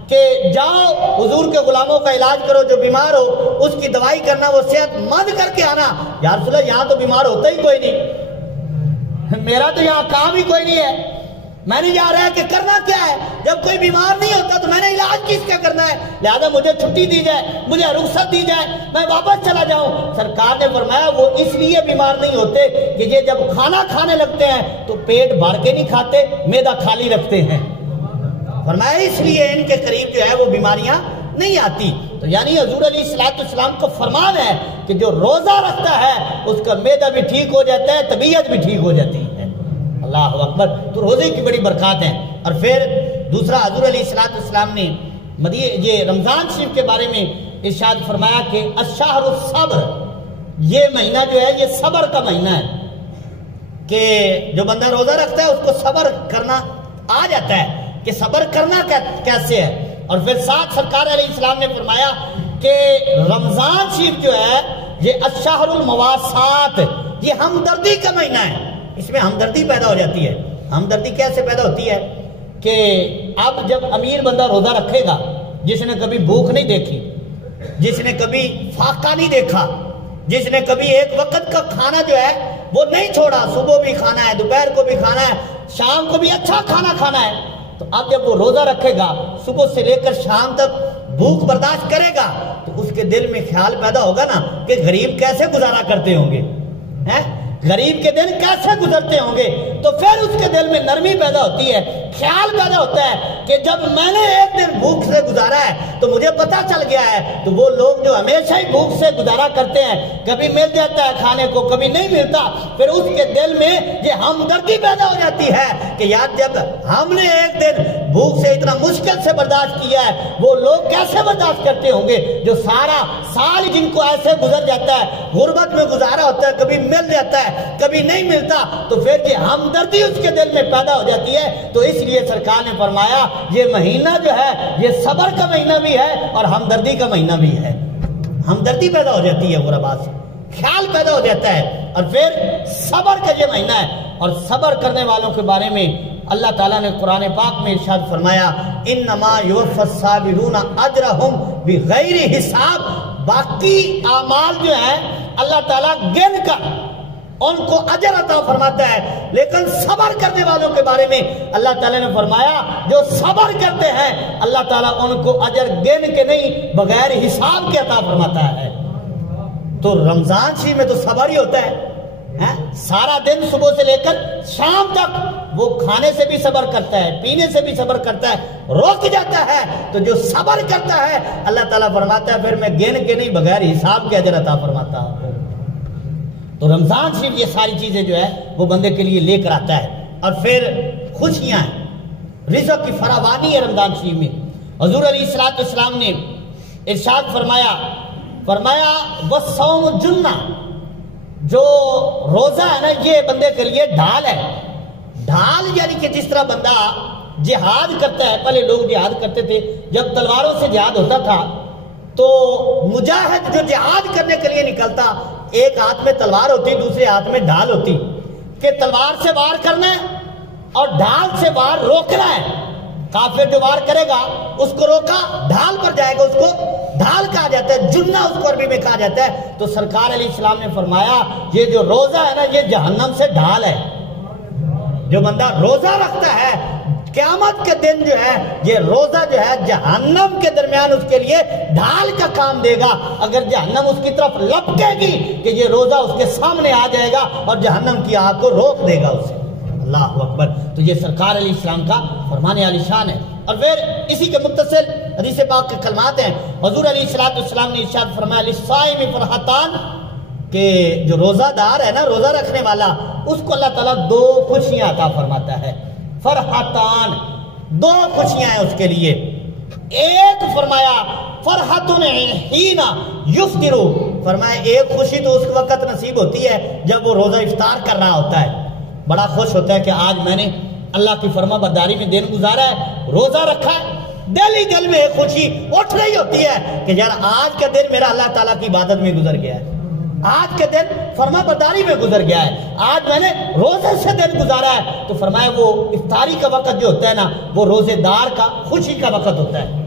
کہ جاؤ حضور کے غلاموں کا علاج کرو، جو بیمار ہو اس کی دوائی کرنا، وہ صحت مند کر کے آنا۔ یا رسول اللہ یہاں تو بیمار ہوتا ہی کوئی نہیں، میرا تو یہاں کام ہی کوئی نہیں ہے، میں نہیں جا رہا کہ کرنا کیا ہے؟ جب کوئی بیمار نہیں ہوتا تو میں نے علاج کس کا کرنا ہے؟ لہذا مجھے چھٹی دی جائے، مجھے رخصت دی جائے، میں واپس چلا جاؤں۔ سرکار نے فرمایا وہ اس لیے بیمار نہیں ہوتے کہ یہ جب کھانا کھانے لگتے ہیں تو پیٹ بھر کے نہیں کھاتے، معدہ خالی رکھتے ہیں، فرمایا اس لیے ان کے قریب جو ہے وہ بیماریاں نہیں آتی۔ تو یعنی حضور علیہ السلام کا فرمان ہے کہ جو روزہ رکھتا ہے اس کا معدہ بھی ٹھیک ہو جاتا ہے، طبیعت بھی ٹھیک ہو جاتی ہے۔ اللہ اکبر، تو روزے کی بڑی برکات ہیں۔ اور پھر دوسرا حضور علیہ السلام نے یہ رمضان شریف کے بارے میں ارشاد فرمایا کہ الشہر الصبر، یہ مہینہ جو ہے یہ صبر کا مہینہ ہے، کہ جو بندہ روزہ رکھتا ہے اس کو صبر کرنا آ جاتا ہے کہ صبر کرنا کیسے ہے۔ اور پھر ساتھ سرکار علیہ السلام نے فرمایا کہ رمضان شریف جو ہے یہ الشہر المواسات، یہ ہمدردی کا مہینہ ہے، اس میں ہمدردی پیدا ہو جاتی ہے۔ ہمدردی کیسے پیدا ہوتی ہے کہ اب جب امیر بندہ روزہ رکھے گا، جس نے کبھی بھوک نہیں دیکھی، جس نے کبھی فاقہ نہیں دیکھا، جس نے کبھی ایک وقت کا کھانا جو ہے وہ نہیں چھوڑا، صبح بھی کھانا ہے، دوپہر کو بھی کھانا ہے، شام کو بھی اچھا کھانا کھانا ہے، تو اب جب وہ روزہ رکھے گا صبح سے لے کر شام تک بھوک برداشت کرے گا تو اس کے دل میں خیال پیدا ہوگا نا کہ غریب کیسے گزارا کرتے ہوں گے، غریب کے دن کیسے گزرتے ہوں گے، تو پھر اس کے دل میں نرمی پیدا ہوتی ہے، خیال پیدا ہوتا ہے کہ جب میں نے ایک دن بھوک سے گزارا ہے تو مجھے پتا چل گیا ہے۔ تو وہ لوگ جو ہمیشہ ہی بھوک سے گزارا کرتے ہیں، کبھی مل جاتا ہے کھانے کو کبھی نہیں ملتا، پھر اس کے دل میں یہ ہمدردی پیدا ہو جاتی ہے کہ یار جب ہم نے ایک دن بھوک سے اتنا مشکل سے برداشت کیا ہے، وہ لوگ کیسے برداشت کرتے ہوں گے جو سارا سال جن کو ایسے گزر جاتا ہے، غربت میں گزارا ہوتا ہے، کبھی مل جاتا ہے کبھی نہیں ملتا، تو پھر یہ ہمدردی اس کے دل میں پیدا ہو جاتی ہے۔ تو اس لیے سرکار نے فرمایا یہ مہینہ جو ہے یہ صبر کا مہینہ بھی ہے اور ہمدردی کا مہینہ بھی ہے، ہمدردی پیدا ہو جاتی ہے، غربا سے خیال پیدا ہو جاتا ہے، اور پھر صبر کا یہ مہینہ ہے۔ اور صبر کرنے والوں کے بارے میں اللہ تعالیٰ نے قرآن پاک میں ارشاد فرمایا انما یوفی الصابرون اجرہم بغیر حساب، باقی اعمال جو ہیں اللہ تعالیٰ گن کر ان کو اجر عطا فرماتا ہے، لیکن صبر کرنے والوں کے بارے میں اللہ تعالیٰ نے فرمایا جو صبر کرتے ہیں اللہ تعالیٰ ان کو اجر گن کے نہیں بغیر حساب کے عطا فرماتا ہے۔ تو رمضان شریف میں تو صبر ہی ہوتا ہے، سارا دن صبح سے لے کر شام تک وہ کھانے سے بھی صبر کرتا ہے، پینے سے بھی صبر کرتا ہے، روک جاتا ہے، تو جو صبر کرتا ہے اللہ تعالیٰ فرماتا ہے پھر میں گن کے نہیں بغیر حساب کے اجر عطا فرماتا ہوں۔ تو رمضان شریف یہ ساری چیزیں جو ہے وہ بندے کے لیے لے کر آتا ہے۔ اور پھر خوشیاں ہیں، رزق کی فراوانی ہے رمضان شریف میں۔ حضور علیہ السلام نے ارشاد فرمایا وَالصَّوْمُ جُنَّةٌ، جو روزہ ہے نا یہ بندے کے لیے ڈھال ہے۔ ڈھال یعنی کہ جس طرح بندہ جہاد کرتا ہے، پہلے لوگ جہاد کرتے تھے، جب تلواروں سے جہاد ہوتا تھا تو مجاہد جو جہاد کرنے کے لیے نکلتا، ایک ہاتھ میں تلوار ہوتی، دوسرے ہاتھ میں ڈھال ہوتی، کہ تلوار سے وار کرنا ہے اور ڈھال سے وار روکنا ہے۔ کافر جو وار کرے گا اس کو روکا، ڈھال پر جائے گا، اس کو ڈھال کہا جاتا ہے، جنہ اس کو عربی میں کہا جاتا ہے۔ تو سرکار علیہ السلام نے فرمایا یہ جو روزہ ہے نا یہ جہنم سے ڈھال ہے۔ جو بندہ روزہ رکھتا ہے قیامت کے دن جو ہے یہ روزہ جو ہے جہنم کے درمیان اس کے لیے ڈھال کا کام دے گا۔ اگر جہنم اس کی طرف لپکے گی کہ یہ روزہ اس کے سامنے آ جائے گا اور جہنم کی آگ کو روک دے گا اسے۔ اللہ اکبر۔ تو یہ سرکار علیہ السلام کا فرمان عالی شان ہے۔ اور پھر اسی کے متصل حدیث پاک کے کلمات ہیں، حضور علیہ السلام نے ارشاد فرمایا للصائم فرحتان، کہ جو روزہ دار ہے نا، روزہ رکھنے والا، اس کو اللہ تعالیٰ دو خوشیاں عطا فرماتا ہے۔ فرحتان، دو خوشیاں ہیں اس کے لیے۔ ایک فرمایا فرحتن حین یفطر، فرمایا ایک خوشی تو اس وقت نصیب ہوتی ہے جب وہ روزہ افطار کر رہا ہوتا ہے، بڑا خوش ہوتا ہے کہ آج میں نے اللہ کی فرما برداری میں دن گزارا ہے، روزہ رکھا ہے، دل ہی دل میں ایک خوشی اٹھ رہی ہوتی ہے کہ یار آج کا دن میرا اللہ تعالیٰ کی عبادت میں گزر گیا ہے، آج کے دن فرما برداری میں گزر گیا ہے، آج میں نے روزے سے دن گزارا ہے۔ تو فرمایا وہ افطاری کا وقت جو ہوتا ہے نا وہ روزے دار کا خوشی کا وقت ہوتا ہے،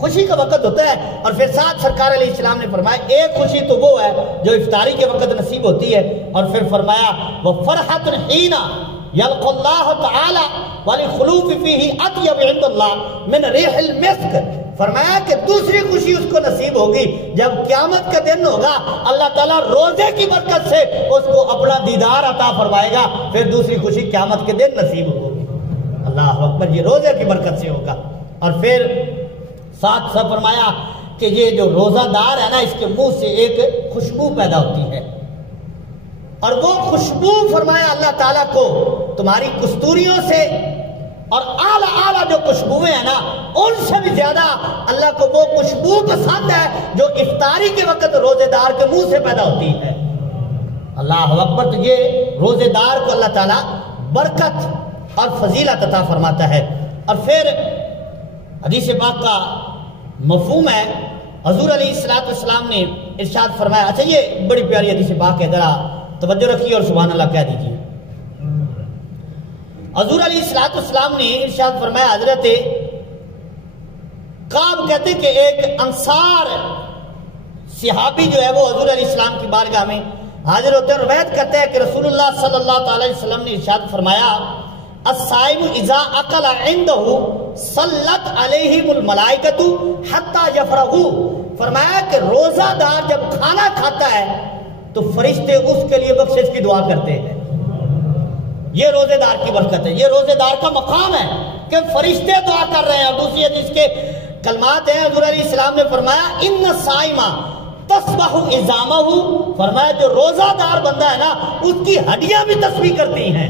خوشی کا وقت ہوتا ہے۔ اور پھر ساتھ سرکار علیہ السلام نے فرمایا ایک خوشی تو وہ ہے جو افطاری کے وقت نصیب ہوتی ہے، اور پھر فرمایا وہ فرحت حین یلقى اللہ تعالی ولخلوف فیہ اطیب عند اللہ من ریح المسک، فرمایا کہ دوسری خوشی اس کو نصیب ہوگی جب قیامت کا دن ہوگا، اللہ تعالیٰ روزے کی برکت سے اس کو اپنا دیدار عطا فرمائے گا، پھر دوسری خوشی قیامت کے دن نصیب ہوگی۔ اللہ اکبر، یہ روزے کی برکت سے ہوگا۔ اور پھر ساتھ ساتھ فرمایا کہ یہ جو روزہ دار ہے نا اس کے منہ سے ایک خوشبو پیدا ہوتی ہے، اور وہ خوشبو فرمایا اللہ تعالیٰ کو تمہاری کستوریوں سے اور اعلیٰ جو خوشبوئیں ہیں نا ان سے بھی زیادہ اللہ کو وہ خوشبو پسند ہے جو افطاری کے وقت روزے دار کے منہ سے پیدا ہوتی ہے۔ اللہ اکبر۔ تو یہ روزے دار کو اللہ تعالیٰ برکت اور فضیلت عطا فرماتا ہے۔ اور پھر حدیث پاک کا مفہوم ہے، حضور علیہ السلام نے ارشاد فرمایا، اچھا یہ بڑی پیاری حدیث پاک ہے، ذرا توجہ رکھیے اور سبحان اللہ کہہ دیجیے۔ حضور علیہ السلام نے ارشاد فرمایا، حضرت کعب کہتے کہ ایک انصار صحابی جو ہے وہ حضور علیہ السلام کی بارگاہ میں حاضر ہوتے ہیں، روایت کرتے ہیں کہ رسول اللہ صلی اللہ تعالی وسلم نے ارشاد فرمایا الصائم اذا اکل عنده صلت علیہم الملائکۃ حتی یفرغوا، فرمایا کہ روزہ دار جب کھانا کھاتا ہے تو فرشتے اس کے لیے بخشش کی دعا کرتے ہیں۔ یہ روزے دار کی برکت ہے، یہ روزے دار کا مقام ہے کہ فرشتے دعا کر رہے ہیں۔ اور دوسری حدیث کے کلمات ہیں، حضور علیہ السلام نے فرمایا ان الصائم تسبح عظامہ، فرمایا جو روزہ دار بندہ ہے نا اس کی ہڈیاں بھی تسبیح کرتی ہیں۔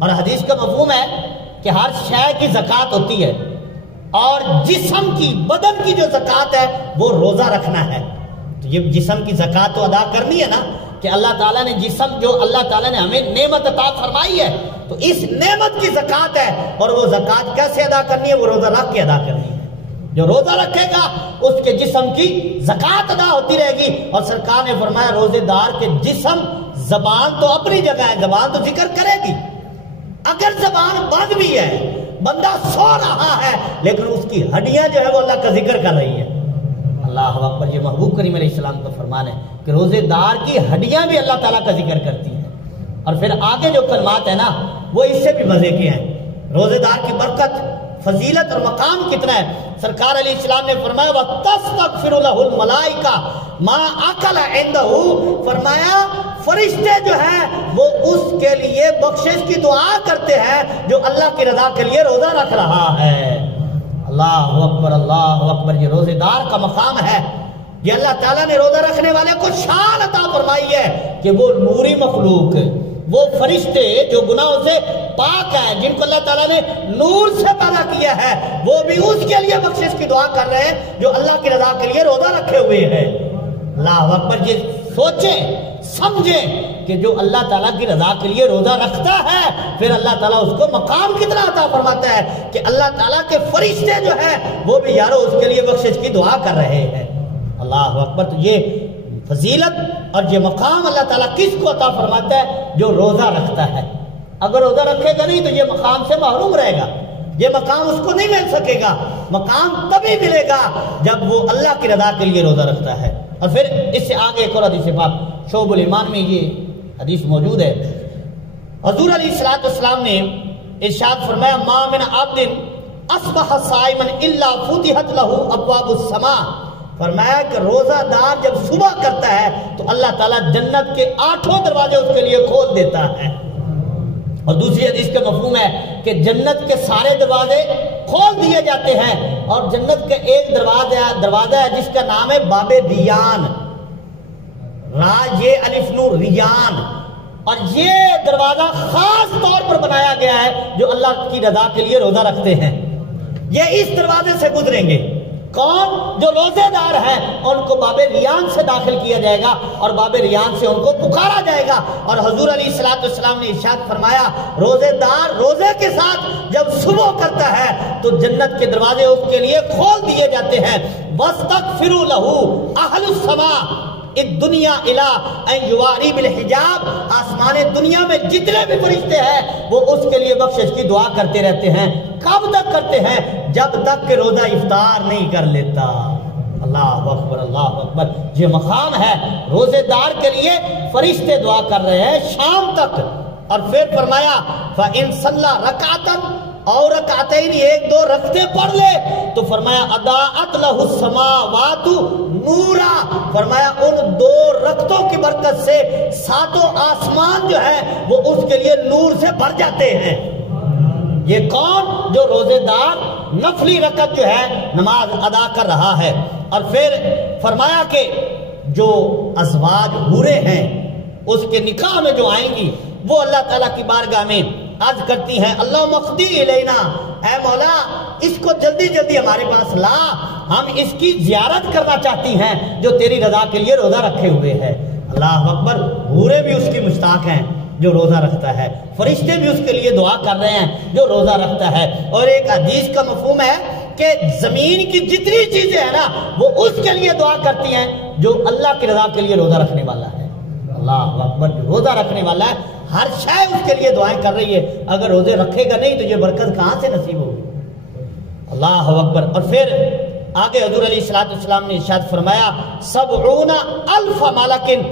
اور حدیث کا مفہوم ہے کہ ہر شے کی زکوٰۃ ہوتی ہے، اور جسم کی بدن کی جو زکوٰۃ ہے وہ روزہ رکھنا ہے۔ تو یہ جسم کی زکوٰۃ تو ادا کرنی ہے نا، کہ اللہ تعالیٰ نے جسم جو اللہ تعالیٰ نے ہمیں نعمت عطا فرمائی ہے تو اس نعمت کی زکوٰۃ ہے، اور وہ زکوٰۃ کیسے ادا کرنی ہے؟ وہ روزہ رکھ کے ادا کرنی ہے۔ جو روزہ رکھے گا اس کے جسم کی زکوٰۃ ادا ہوتی رہے گی۔ اور سرکار نے فرمایا روزے دار کے جسم، زبان تو اپنی جگہ ہے، زبان تو ذکر کرے گی، اگر زبان بند بھی ہے، بندہ سو رہا ہے لیکن اس کی ہڈیاں جو ہے وہ اللہ کا ذکر کر رہی ہے۔ اللہ اکبر۔ یہ محبوب کریم علیہ السلام کا فرمان ہے کہ روزے دار کی ہڈیاں بھی اللہ تعالیٰ کا ذکر کرتی ہیں۔ اور پھر آگے جو کلمات ہیں نا وہ اس سے بھی مزے کے ہیں۔ روزے دار کی برکت، فضیلت اور مقام کتنا ہے۔ سرکار علیہ السلام نے فرمایا وَتَسْتَغْفِرُ لَهُ الْمَلَائِكَةُ مَا أَكَلَ عِنْدَهُ، فرمایا فرشتے جو ہیں وہ اس کے لیے بخشش کی دعا کرتے ہیں جو اللہ کی رضا کے لیے روزہ رکھ رہا ہے۔ اللہ اکبر، اللہ اکبر۔ یہ روزے دار کا مقام ہے، یہ اللہ تعالیٰ نے روزہ رکھنے والے کو شان عطا فرمائی ہے کہ وہ نوری مخلوق، وہ فرشتے جو گناہوں سے پاک ہیں، جن کو اللہ تعالیٰ نے نور سے پیدا کیا ہے، وہ بھی اس کے لیے بخشش کی دعا کر رہے ہیں جو اللہ کی رضا کے لیے روزہ رکھے ہوئے ہیں۔ اللہ اکبر! یہ سوچیں سمجھیں کہ جو اللہ تعالیٰ کی رضا کے لیے روزہ رکھتا ہے، پھر اللہ تعالیٰ اس کو مقام کتنا عطا فرماتا ہے کہ اللہ تعالیٰ کے فرشتے جو ہیں وہ بھی یارو اس کے لیے بخشش کی دعا کر رہے ہیں۔ اللہ اکبر! تو یہ فضیلت اور یہ مقام اللہ تعالیٰ کس کو عطا فرماتا ہے؟ جو روزہ رکھتا ہے۔ اگر روزہ رکھے گا نہیں تو یہ مقام سے محروم رہے گا، یہ مقام اس کو نہیں مل سکے گا۔ مقام تبھی ملے گا جب وہ اللہ کی رضا کے لیے روزہ رکھتا ہے۔ اور پھر اس سے آگے ایک اور حدیث پاک شعب الایمان میں یہ حدیث موجود ہے۔ حضور علیہ الصلوۃ والسلام نے ارشاد فرمایا، ما من عبد اصبح صائما الا فتحت له ابواب السماء۔ فرمایا کہ روزہ دار جب صبح کرتا ہے تو اللہ تعالیٰ جنت کے 8 دروازے اس کے لیے کھول دیتا ہے۔ اور دوسری حدیث کا مفہوم ہے کہ جنت کے سارے دروازے کھول دیے جاتے ہیں، اور جنت کا ایک دروازہ ہے جس کا نام ہے باب ریان، یہ الف نور ریان، اور یہ دروازہ خاص طور پر بنایا گیا ہے جو اللہ کی رضا کے لیے روزہ رکھتے ہیں۔ یہ اس دروازے سے گزریں گے۔ کون؟ جو روزے دار ہیں ان کو باب ریان سے داخل کیا جائے گا، اور باب ریان سے ان کو پکارا جائے گا۔ اور حضور علیہ الصلوۃ والسلام نے ارشاد فرمایا، روزے دار روزے کے ساتھ جب صبح کرتا ہے تو جنت کے دروازے اس کے لیے کھول دیے جاتے ہیں۔ وَاسْتَغْفِرُوا لَهُ أَهْلُ السَّمَاءِ الدنیا الہ ان یواری بالحجاب۔ آسمان دنیا میں جتنے بھی فرشتے ہیں وہ اس کے لیے بخشش کی دعا کرتے رہتے ہیں۔ کب تک کرتے ہیں؟ جب تک کہ روزہ افطار نہیں کر لیتا۔ اللہ اکبر! اللہ اکبر! یہ مقام ہے روزے دار کے لیے، فرشتے دعا کر رہے ہیں شام تک۔ اور پھر فرمایا فَإِن صَلَّى رَكْعَةً اور رکعتین، 1-2 رکعتیں پڑھ لے تو فرمایا اضاءت لہ السماوات نورا۔ فرمایا ان 2 رکعتوں کی برکت سے 7 آسمان جو ہے وہ اس کے لیے نور سے بھر جاتے ہیں۔ یہ کون؟ جو روزے دار نفلی رکعت جو ہے نماز ادا کر رہا ہے۔ اور پھر فرمایا کہ جو ازواج حوریں ہیں اس کے نکاح میں جو آئیں گی وہ اللہ تعالیٰ کی بارگاہ میں عرض کرتی ہیں، اللہم اقضی الینا، اے مولا اس کو جلدی جلدی ہمارے پاس لا، ہم اس کی زیارت کرنا چاہتی ہیں جو تیری رضا کے لیے روزہ رکھے ہوئے ہیں۔ اللہ اکبر! حوریں بھی اس کی مشتاق ہیں جو روزہ رکھتا ہے، فرشتے بھی اس کے لیے دعا کر رہے ہیں جو روزہ رکھتا ہے۔ اور ایک حدیث کا مفہوم ہے کہ زمین کی جتنی چیزیں ہیں نا وہ اس کے لیے دعا کرتی ہیں جو اللہ کی رضا کے لیے روزہ رکھنے والا ہے۔ اللہ اکبر! جو روزہ رکھنے والا ہے ہر شے اس کے لیے دعائیں کر رہی ہے۔ اگر روزے رکھے گا نہیں تو یہ برکت کہاں سے نصیب ہوگی؟ اللہ اکبر! اور پھر آگے حضور علیہ الصلوۃ والسلام نے ارشاد فرمایا، 70,000 ملکن،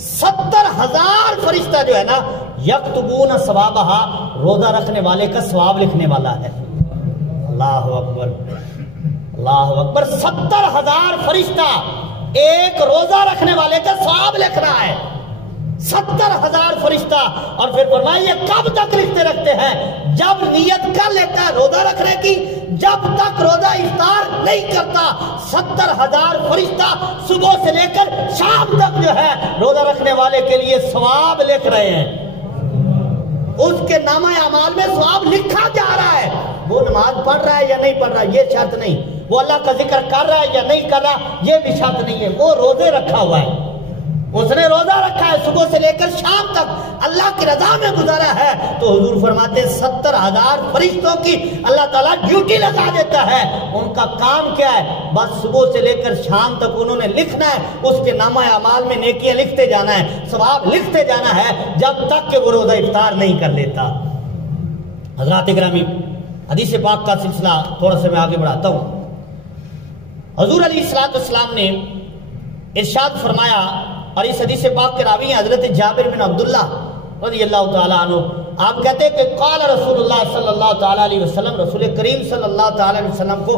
70,000 فرشتہ جو ہے نا یکتبون ثوابہا، روزہ رکھنے والے کا ثواب لکھنے والا ہے۔ اللہ اکبر! اللہ اکبر! 70,000 فرشتہ ایک روزہ رکھنے والے کا ثواب لکھ رہا ہے۔ 70,000 فرشتہ۔ اور پھر فرمایا یہ کب تک لکھتے رکھتے ہیں؟ جب نیت کر لیتا ہے روزہ رکھنے کی، جب تک روزہ افطار نہیں کرتا 70,000 فرشتہ صبح سے لے کر شام تک جو ہے روزہ رکھنے والے کے لیے ثواب لکھ رہے ہیں۔ اس کے نامہ اعمال میں ثواب لکھا جا رہا ہے۔ وہ نماز پڑھ رہا ہے یا نہیں پڑھ رہا یہ شرط نہیں، وہ اللہ کا ذکر کر رہا ہے یا نہیں کر رہا یہ بھی شرط نہیں ہے، وہ روزے رکھا ہوا ہے، اس نے روزہ رکھا ہے صبح سے لے کر شام تک اللہ کی رضا میں گزارا ہے۔ تو حضور فرماتے 70,000 فرشتوں کی اللہ تعالیٰ ڈیوٹی لگا دیتا ہے۔ ان کا کام کیا ہے؟ بس صبح سے لے کر شام تک انہوں نے لکھنا ہے، اس کے نامہ اعمال میں نیکیاں لکھتے جانا ہے، ثواب لکھتے جانا ہے جب تک کہ وہ روزہ افطار نہیں کر لیتا۔ حضرات گرامی، حدیث پاک کا سلسلہ تھوڑا سا میں آگے بڑھاتا ہوں۔ حضور علیہ الصلوۃ والسلام نے ارشاد فرمایا، اور اس حدیث پاک کے راوی ہیں حضرت جابر بن عبداللہ رضی اللہ تعالیٰ عنہ۔ آپ کہتے ہیں کہ قال رسول اللہ صلی اللہ تعالیٰ علیہ وسلم، رسول کریم صلی اللہ تعالیٰ علیہ وسلم کو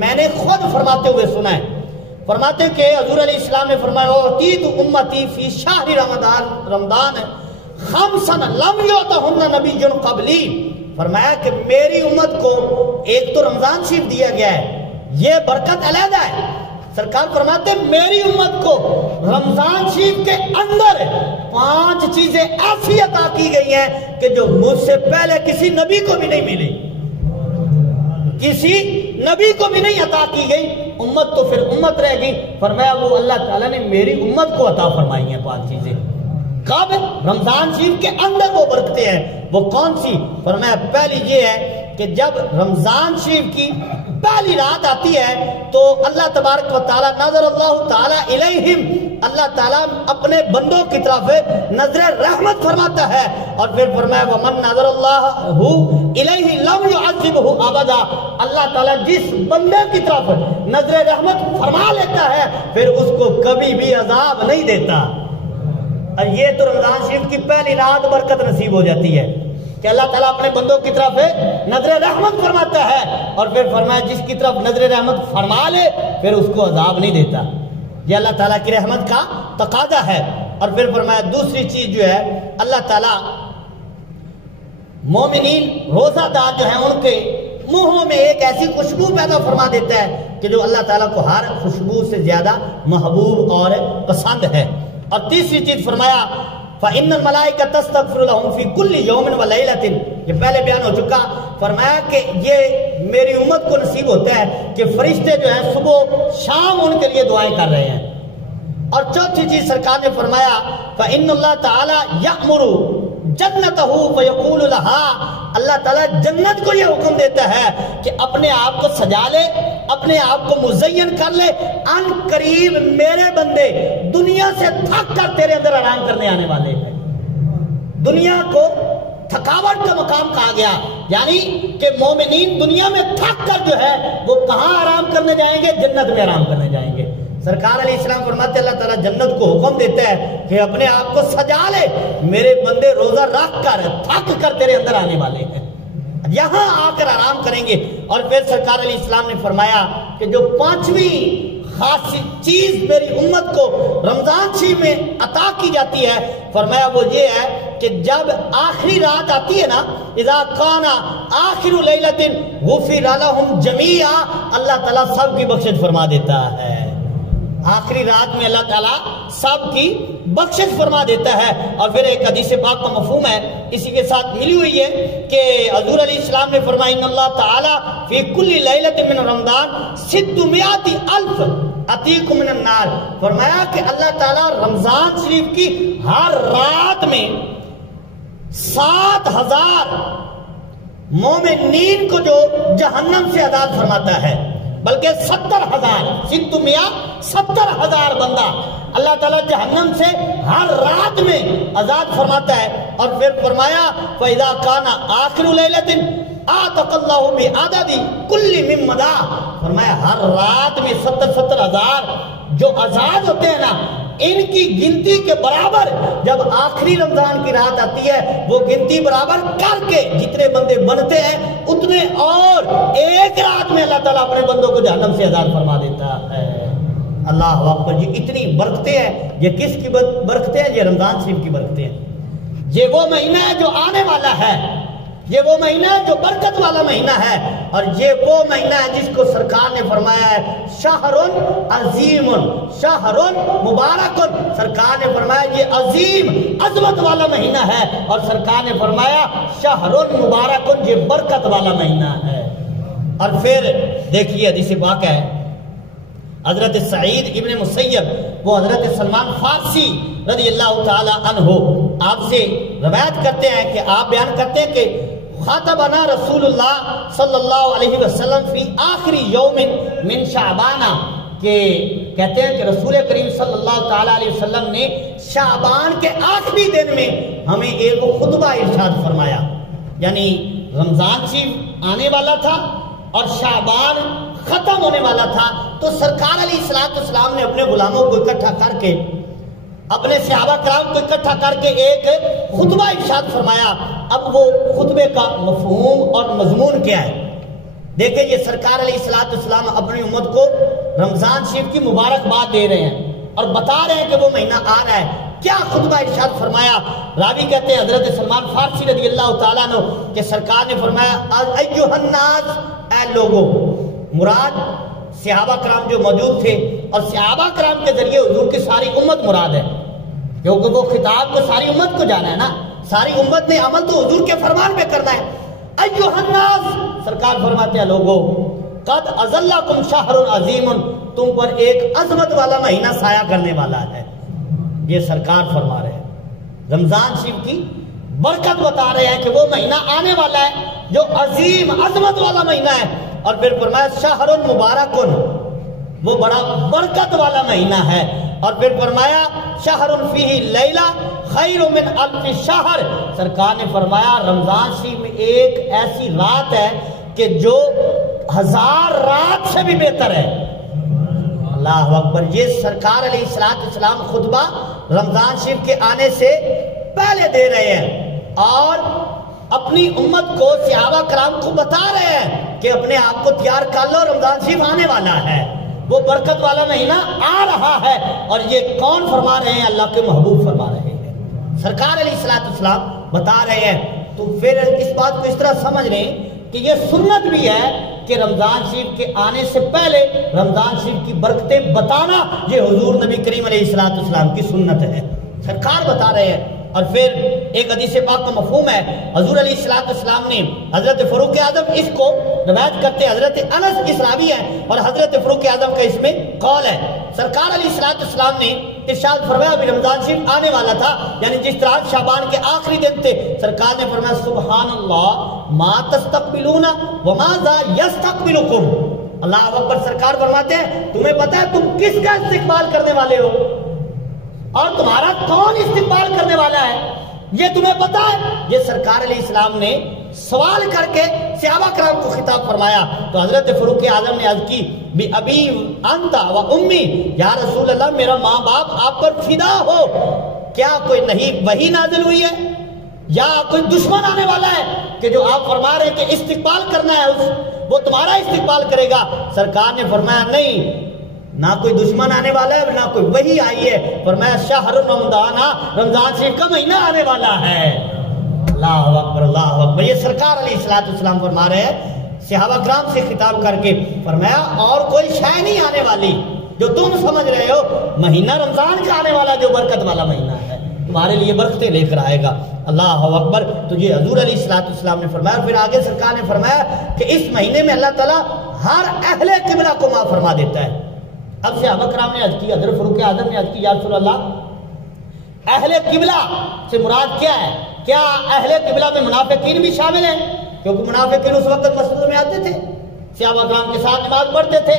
میں نے خود فرماتے ہوئے سنا ہے۔ فرماتے کہ حضور علیہ السلام نے فرمایا، اعطیت امتی فی شہر رمضان خمسا لم یعطہن نبی قبلی۔ فرمایا کہ میری امت کو ایک تو رمضان شریف دیا گیا ہے، یہ برکت علیحدہ ہے۔ سرکار فرماتے میری امت کو رمضان شریف کے اندر 5 چیزیں ایسی عطا کی گئی ہیں کہ جو مجھ سے پہلے کسی نبی کو بھی نہیں ملی، کسی نبی کو بھی نہیں عطا کی گئی، امت تو پھر امت رہ گئی۔ فرمایا وہ اللہ تعالیٰ نے میری امت کو عطا فرمائی ہیں 5 چیزیں۔ کب؟ رمضان شریف کے اندر وہ برکتیں ہیں، وہ کون سی؟ فرمایا پہلی یہ ہے کہ جب رمضان شریف کی پہلی رات آتی ہے تو اللہ تبارک و تعالی نظر اللہ تعالی الیہم، اللہ تعالیٰ اپنے بندوں کی طرف نظر رحمت فرماتا ہے، اور پھر فرمایا ومن نظر اللہ الیہ لم یعذبہ ابدا، اللہ تعالیٰ جس بندے کی طرف نظر رحمت فرما لیتا ہے پھر اس کو کبھی بھی عذاب نہیں دیتا۔ اور یہ تو رمضان شریف کی پہلی رات برکت نصیب ہو جاتی ہے کہ اللہ تعالیٰ اپنے بندوں کی طرف نظر رحمت فرماتا ہے، اور پھر فرمایا جس کی طرف نظر رحمت فرما لے پھر اس کو عذاب نہیں دیتا۔ یہ اللہ تعالیٰ کی رحمت کا تقاضا ہے۔ اور پھر فرمایا دوسری چیز جو ہے اللہ تعالیٰ مومنین روزہ دار جو ہیں ان کے منہوں میں ایک ایسی خوشبو پیدا فرما دیتا ہے کہ جو اللہ تعالیٰ کو ہر خوشبو سے زیادہ محبوب اور پسند ہے۔ اور تیسری چیز فرمایا فَإِنَّ الْمَلَائِكَةَ تَسْتَغْفِرُ لَهُمْ فِي كُلِّ يَوْمٍ وَلَيْلَةٍ، یہ پہلے بیان ہو چکا۔ فرمایا کہ یہ میری امت کو نصیب ہوتا ہے کہ فرشتے جو ہیں صبح شام ان کے لیے دعائیں کر رہے ہیں۔ اور چوتھی چیز سرکار نے فرمایا فَإِنَّ اللَّهَ تَعَالَى يَأْمُرُ جنتہو فیقول لہا، اللہ تعالیٰ جنت کو یہ حکم دیتا ہے کہ اپنے آپ کو سجا لے، اپنے آپ کو مزین کر لے، ان قریب میرے بندے دنیا سے تھک کر تیرے اندر آرام کرنے آنے والے ہیں۔ دنیا کو تھکاوٹ کا مقام کہا گیا، یعنی کہ مومنین دنیا میں تھک کر جو ہے وہ کہاں آرام کرنے جائیں گے؟ جنت میں آرام کرنے جائیں گے۔ سرکار علیہ السلام فرماتے اللہ تعالیٰ جنت کو حکم دیتا ہے کہ اپنے آپ کو سجا لے، میرے بندے روزہ رکھ کر تھک کر تیرے اندر آنے والے ہیں، یہاں آ کر آرام کریں گے۔ اور پھر سرکار علیہ السلام نے فرمایا کہ جو 5ویں خاص چیز میری امت کو رمضان شریف میں عطا کی جاتی ہے، فرمایا وہ یہ ہے کہ جب آخری رات آتی ہے نا، اذا کان آخر لیلۃ غفر لهم جمیعا، اللہ تعالیٰ سب کی بخشش فرما دیتا ہے۔ آخری رات میں اللہ تعالیٰ سب کی بخشش فرما دیتا ہے۔ اور پھر ایک حدیث پاک کا مفہوم ہے اسی کے ساتھ ملی ہوئی ہے کہ حضور علیہ السلام نے فرمایا ان اللہ تعالیٰ فی کل لیلۃ من رمضان 600,000 عتیق من النار، فرمایا کہ اللہ تعالیٰ رمضان شریف کی ہر رات میں 7,000 مومنین کو جو جہنم سے آزاد فرماتا ہے، بلکہ 70,000 70,000 بندہ اللہ تعالیٰ جہنم سے ہر رات میں آزاد فرماتا ہے۔ اور پھر فرمایا فَإِذَا كَانَ آخِرُ لَيْلَةٍ آتَقَ اللَّهُ بِعَدَدِ كُلِّ مِن مَدَى، فرمایا ہر رات میں 70,000 جو آزاد ہوتے ہیں نا، ان کی گنتی کے برابر جب آخری رمضان کی رات آتی ہے وہ گنتی برابر کر کے جتنے بندے بنتے ہیں اتنے اور ایک رات میں اللہ تعالیٰ اپنے بندوں کو جہنم سے آزاد فرما دیتا ہے۔ اللہ اکبر، یہ اتنی برکتیں ہیں۔ یہ کس کی برکتیں ہیں؟ یہ رمضان شریف کی برکتیں ہیں۔ یہ وہ مہینہ ہے جو آنے والا ہے، یہ وہ مہینہ ہے جو برکت والا مہینہ ہے، اور یہ وہ مہینہ ہے جس کو سرکار نے فرمایا ہے شہر عظیم، شہر مبارک، سرکار نے فرمایا یہ عظیم عظمت والا مہینہ ہے، اور سرکار نے فرمایا شہر مبارک، یہ برکت والا مہینہ ہے۔ اور پھر دیکھیے حدیث پاک ہے حضرت سعید ابن مسیب، وہ حضرت سلمان فارسی رضی اللہ تعالی عنہ آپ سے روایت کرتے ہیں کہ آپ بیان کرتے ہیں کہ خاطبنا رسول اللہ صلی اللہ علیہ وسلم فی آخری یوم من شعبانہ، کہ کہتے ہیں کہ رسول کریم صلی اللہ تعالی علیہ وسلم نے شعبان کے آخری دن میں ہمیں ایک خطبہ ارشاد فرمایا، یعنی رمضان شریف آنے والا تھا اور شعبان ختم ہونے والا تھا، تو سرکار علیہ السلام نے اپنے غلاموں کو اکٹھا کر کے، اپنے صحابہ کرام کو اکٹھا کر کے ایک خطبہ ارشاد فرمایا۔ اب وہ خطبے کا مفہوم اور مضمون کیا ہے؟ دیکھیں یہ سرکار علیہ السلام اپنی امت کو رمضان شریف کی مبارکباد دے رہے ہیں اور بتا رہے ہیں کہ وہ مہینہ آ رہا ہے۔ کیا خطبہ ارشاد فرمایا؟ راوی کہتے ہیں حضرت سلمان فارسی رضی اللہ تعالیٰ عنہ کہ سرکار نے فرمایا ایھا الناس، اے لوگوں، مراد صحابہ کرام جو موجود تھے، اور صحابہ کرام کے ذریعے حضور کی ساری امت مراد ہے۔ کیونکہ وہ خطاب کو ساری امت کو جانا ہے نا، ساری امت نے عمل تو حضور کے فرمان پہ کرنا ہے۔ ایھا الناس، سرکار فرماتے ہیں لوگو، قد اظلکم شہر عظیم، تم پر ایک عظمت والا مہینہ سایہ کرنے والا ہے۔ یہ سرکار فرما رہے ہیں، رمضان شریف کی برکت بتا رہے ہیں کہ وہ مہینہ آنے والا ہے جو عظیم عظمت والا مہینہ ہے۔ اور پھر فرمایا شہر مبارک، وہ بڑا برکت والا مہینہ ہے۔ اور پھر فرمایا شہر فیہ لیلہ خیر من الف شہر، سرکار نے فرمایا رمضان شریف میں ایک ایسی رات ہے کہ جو 1000 رات سے بھی بہتر ہے۔ اللہ اکبر۔ یہ سرکار علیہ السلام خطبہ رمضان شریف کے آنے سے پہلے دے رہے ہیں اور اپنی امت کو، صحابہ کرام کو بتا رہے ہیں کہ اپنے آپ کو تیار کر لو، رمضان شریف آنے والا ہے، وہ برکت والا مہینہ آ رہا ہے۔ اور یہ کون فرما رہے ہیں؟ اللہ کے محبوب فرما رہے ہیں، سرکار علیہ السلام بتا رہے ہیں۔ تو پھر اس بات کو اس طرح سمجھ رہے ہیں کہ یہ سنت بھی ہے کہ رمضان شریف کے آنے سے پہلے رمضان شریف کی برکتیں بتانا، یہ حضور نبی کریم علیہ السلام کی سنت ہے، سرکار بتا رہے ہیں۔ اور پھر ایک حدیث پاک کا مفہوم ہے، حضور علیہ السلام نے حضرت فاروق اعظم اس کو روایت کرتے، حضرت انس اس راوی ہے اور حضرت فاروق اعظم کا اس میں قول ہے۔ سرکار علیہ السلام نے ارشاد فرمایا، ابھی رمضان شریف آنے والا تھا، یعنی جس طرح شعبان کے آخری دن تھے، سرکار نے فرمایا سبحان اللہ ما تستقبلون وما ذا یستقبلکم، اللہ اکبر۔ سرکار فرماتے ہیں تمہیں پتہ ہے تم کس کا استقبال کرنے والے ہو اور تمہارا کون استقبال کرنے والا ہے، یہ تمہیں پتہ ہے؟ یہ سرکار علیہ السلام نے سوال کر کے صحابہ کرام کو خطاب فرمایا۔ تو حضرت فاروق اعظم نے عرض کی بی ابی انت و امی، یا رسول اللہ میرا ماں باپ آپ پر فدا ہو، کیا کوئی نہیں وحی نازل ہوئی ہے یا کوئی دشمن آنے والا ہے کہ جو آپ فرما رہے ہیں کہ استقبال کرنا ہے وہ تمہارا استقبال کرے گا؟ سرکار نے فرمایا نہیں، نہ کوئی دشمن آنے والا ہے نہ کوئی وحی آئی ہے، فرمایا شہر رمضان، رمضان شریف کا مہینہ آنے والا ہے۔ اللہ اکبر، اللہ اکبر۔ یہ سرکار علیہ السلام فرما رہے ہیں صحابہ کرام سے خطاب کر کے، فرمایا اور کوئی شے نہیں آنے والی جو تم سمجھ رہے ہو، مہینہ رمضان کا آنے والا جو برکت والا مہینہ ہے، تمہارے لیے برکتیں لے کر آئے گا۔ اللہ اکبر۔ تو یہ حضور علیہ السلام نے فرمایا۔ پھر آگے سرکار نے فرمایا کہ اس مہینے میں اللہ تعالیٰ ہر اہل قبلہ کو معاف فرما دیتا ہے۔ اب صحابہ کرام نے عرض کی، حضرت فاروق اعظم نے عرض کی یا رسول اللہ اہل قبلہ سے مراد کیا ہے؟ کیا اہل قبلہ میں منافقین بھی شامل ہیں؟ کیونکہ منافقین اس وقت مسجد میں آتے تھے، صحابہ کرام کے ساتھ نماز پڑھتے تھے۔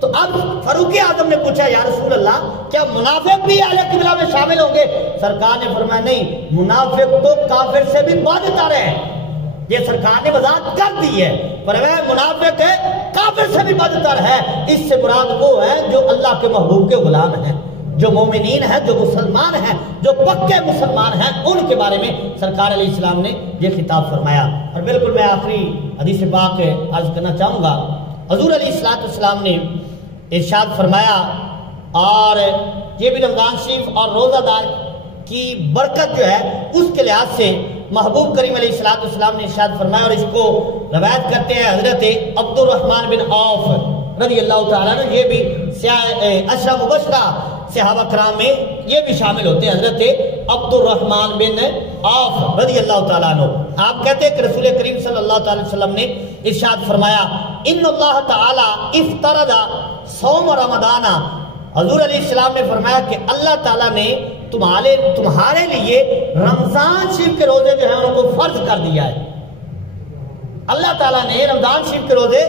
تو اب فاروق اعظم نے پوچھا یا رسول اللہ کیا منافق بھی اہل قبلہ میں شامل ہوں گے؟ سرکار نے فرمایا نہیں، منافق تو کافر سے بھی بدتر ہے۔ یہ سرکار نے وضاحت کر دی ہے، فرمایا منافق ہے کافر سے بھی بدتر ہے۔ اس سے مراد وہ ہے جو اللہ کے محبوب کے غلام ہیں، جو مومنین ہیں، جو مسلمان ہیں، جو پکے مسلمان ہیں، ان کے بارے میں سرکار علیہ السلام نے یہ خطاب فرمایا۔ اور بالکل میں آخری حدیث پاک عرض کرنا چاہوں گا، حضور علیہ السلام نے ارشاد فرمایا، اور یہ بھی رمضان شریف اور روزہ دار کی برکت جو ہے اس کے لحاظ سے محبوب کریم علیہ السلام نے ارشاد فرمایا، اور اس کو روایت کرتے ہیں حضرت عبد الرحمن بن عوف رضی اللہ تعالیٰ عنہ، یہ بھی عشرہ مبشرہ صحابہ کرام میں یہ بھی شامل ہوتے ہیں، حضرت عبد الرحمن بن عوف رضی اللہ تعالیٰ عنہ۔ آپ کہتے ہیں کہ رسول کریم صلی اللہ تعالی وسلم نے ارشاد فرمایا ان اللہ تعالیٰ افترض صوم رمضان، حضور علیہ السلام نے فرمایا کہ اللہ تعالیٰ نے تمہارے لیے رمضان شریف کے روزے جو ہیں ان کو فرض کر دیا ہے۔ اللہ تعالیٰ نے رمضان شریف کے روزے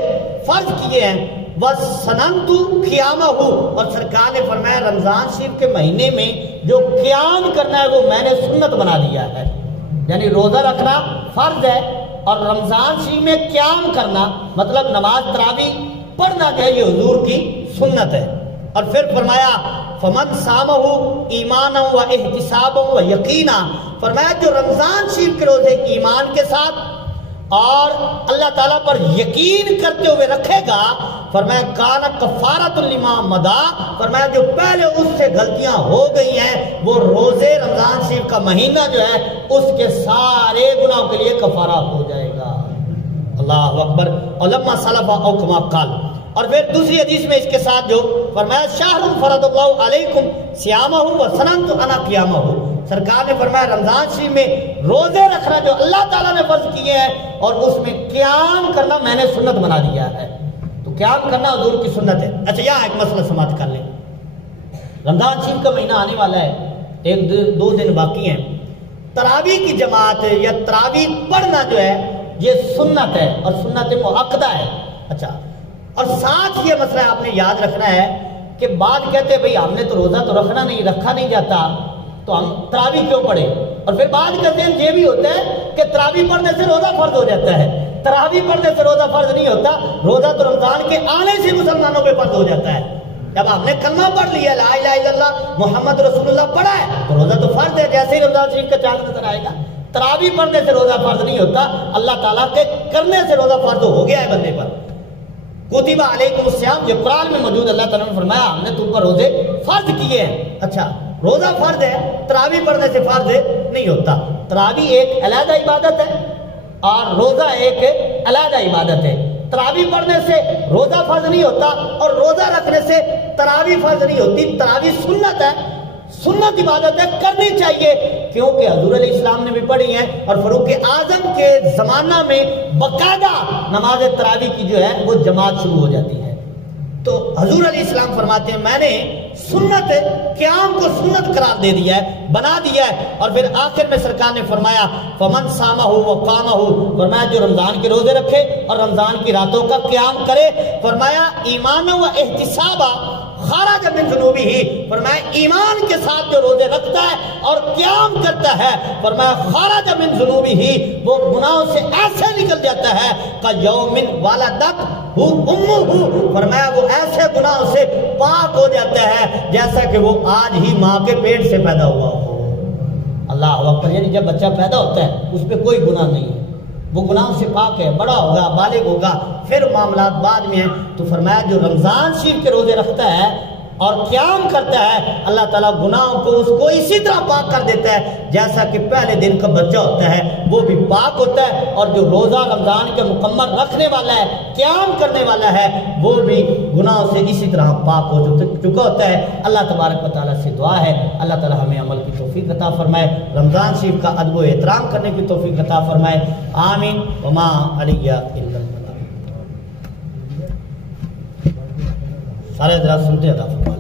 فرض کیے ہیں۔ وَسَنَنْتُ قِيَامَهُ، اور سرکار نے فرمایا رمضان شریف کے مہینے میں جو قیام کرنا ہے وہ میں نے سنت بنا دیا ہے، یعنی روزہ رکھنا فرض ہے اور رمضان شریف میں قیام کرنا مطلب نماز تراویح پڑھنا جو ہے یہ حضور کی سنت ہے۔ اور پھر فرمایا فمن صامہ ایمانا و احتسابا و یقینا، فرمایا جو رمضان شریف کے روزے ایمان کے ساتھ اور اللہ تعالیٰ پر یقین کرتے ہوئے رکھے گا، فرمایا کان کفارۃ لما مضی، فرمایا جو پہلے اس سے غلطیاں ہو گئی ہیں وہ روزے رمضان شریف کا مہینہ جو ہے اس کے سارے گناہوں کے لیے کفارہ ہو جائے گا۔ اللہ اکبر۔ اور لما سلف او کما قال، اور پھر دوسری حدیث میں اس کے ساتھ جو فرمایا شہر فرض اللہ علیکم صیامہ و سننت انا قیامہ، سرکار نے فرمایا رمضان شریف میں روزے رکھنا جو اللہ تعالیٰ نے فرض کیے ہیں اور اس میں قیام کرنا میں نے سنت بنا دیا ہے، تو قیام کرنا حضور کی سنت ہے۔ اچھا یہاں ایک مسئلہ سماعت کر لیں، رمضان شریف کا مہینہ آنے والا ہے، ایک دو دن باقی ہیں، تراویح کی جماعت یا تراویح پڑھنا جو ہے یہ سنت ہے اور سنت مؤکدہ ہے۔ اچھا، اور ساتھ یہ مسئلہ آپ نے یاد رکھنا ہے کہ بعد کہتے ہیں بھئی ہم نے تو روزہ تو رکھا نہیں جاتا تو ہم تراویح کیوں پڑھے، اور پھر بعد کہتے ہیں یہ بھی ہوتا ہے کہ تراویح پڑھنے سے روزہ فرض ہو جاتا ہے۔ تراویح پڑھنے سے روزہ فرض نہیں ہوتا، روزہ تو رمضان کے آنے سے مسلمانوں پہ فرض ہو جاتا ہے۔ جب آپ نے کلمہ پڑھ لیا لا الہ الا اللہ محمد رسول اللہ پڑھا ہے تو روزہ تو فرض ہے، جیسے ہی رمضان شریف کا چاند نظر آئے گا۔ تراویح پڑھنے سے روزہ فرض نہیں ہوتا، اللہ تعالیٰ کے کرنے سے روزہ فرض ہو گیا ہے بندے پر۔ کتب علیکم الصیام، یہ قرآن میں موجود، اللہ تعالیٰ نے فرمایا ہم نے تم پر روزے فرض کیے ہیں۔ اچھا، روزہ فرض ہے، تراویح پڑھنے سے فرض نہیں ہوتا۔ تراویح ایک علیحدہ عبادت ہے اور روزہ ایک علیحدہ عبادت ہے۔ تراویح پڑھنے سے روزہ فرض نہیں ہوتا اور روزہ رکھنے سے تراویح فرض نہیں ہوتی۔ تراویح سنت ہے، سنت عبادت ہے، کرنی چاہیے، کیونکہ حضور علیہ السلام نے بھی پڑھی ہے اور فاروق اعظم کے زمانہ میں باقاعدہ نماز تراویح کی جو ہے وہ جماعت شروع ہو جاتی ہے۔ تو حضور علیہ السلام فرماتے ہیں میں نے سنت قیام کو سنت قرار دے دیا ہے، بنا دیا ہے، اور پھر آخر میں سرکار نے فرمایا فمن صامہ و قامہ، فرمایا جو رمضان کے روزے رکھے اور رمضان کی راتوں کا قیام کرے، فرمایا ایمان و احتسابا خرج من ذنوبہ، فرمایا ایمان کے ساتھ جو روزے رکھتا ہے اور قیام کرتا ہے، فرمایا خرج من ذنوبہ، وہ گناہوں سے ایسے نکل جاتا ہے کہ یوم ولدت امہ، فرمایا وہ ایسے گناہوں سے پاک ہو جاتا ہے جیسا کہ وہ آج ہی ماں کے پیٹ سے پیدا ہوا ہو۔ اللہ اکبر، یعنی جب بچہ پیدا ہوتا ہے اس پہ کوئی گناہ نہیں ہے، وہ گناہوں سے پاک ہے، بڑا ہوگا، بالغ ہوگا، پھر معاملات بعد میں ہیں۔ تو فرمایا جو رمضان شریف کے روزے رکھتا ہے اور قیام کرتا ہے، اللہ تعالیٰ گناہوں کو اس کو اسی طرح پاک کر دیتا ہے جیسا کہ پہلے دن کا بچہ ہوتا ہے وہ بھی پاک ہوتا ہے، اور جو روزہ رمضان کے مکمل رکھنے والا ہے، قیام کرنے والا ہے، وہ بھی گناہوں سے اسی طرح پاک ہو چکا ہوتا ہے۔ اللہ تبارک و تعالیٰ سے دعا ہے اللہ تعالیٰ ہمیں عمل کی توفیق عطا فرمائے، رمضان شریف کا ادب و احترام کرنے کی توفیق عطا فرمائے، آمین۔ وما علیہ الا البلاغ۔ سارے حضرات سنتے عطا فرمائے۔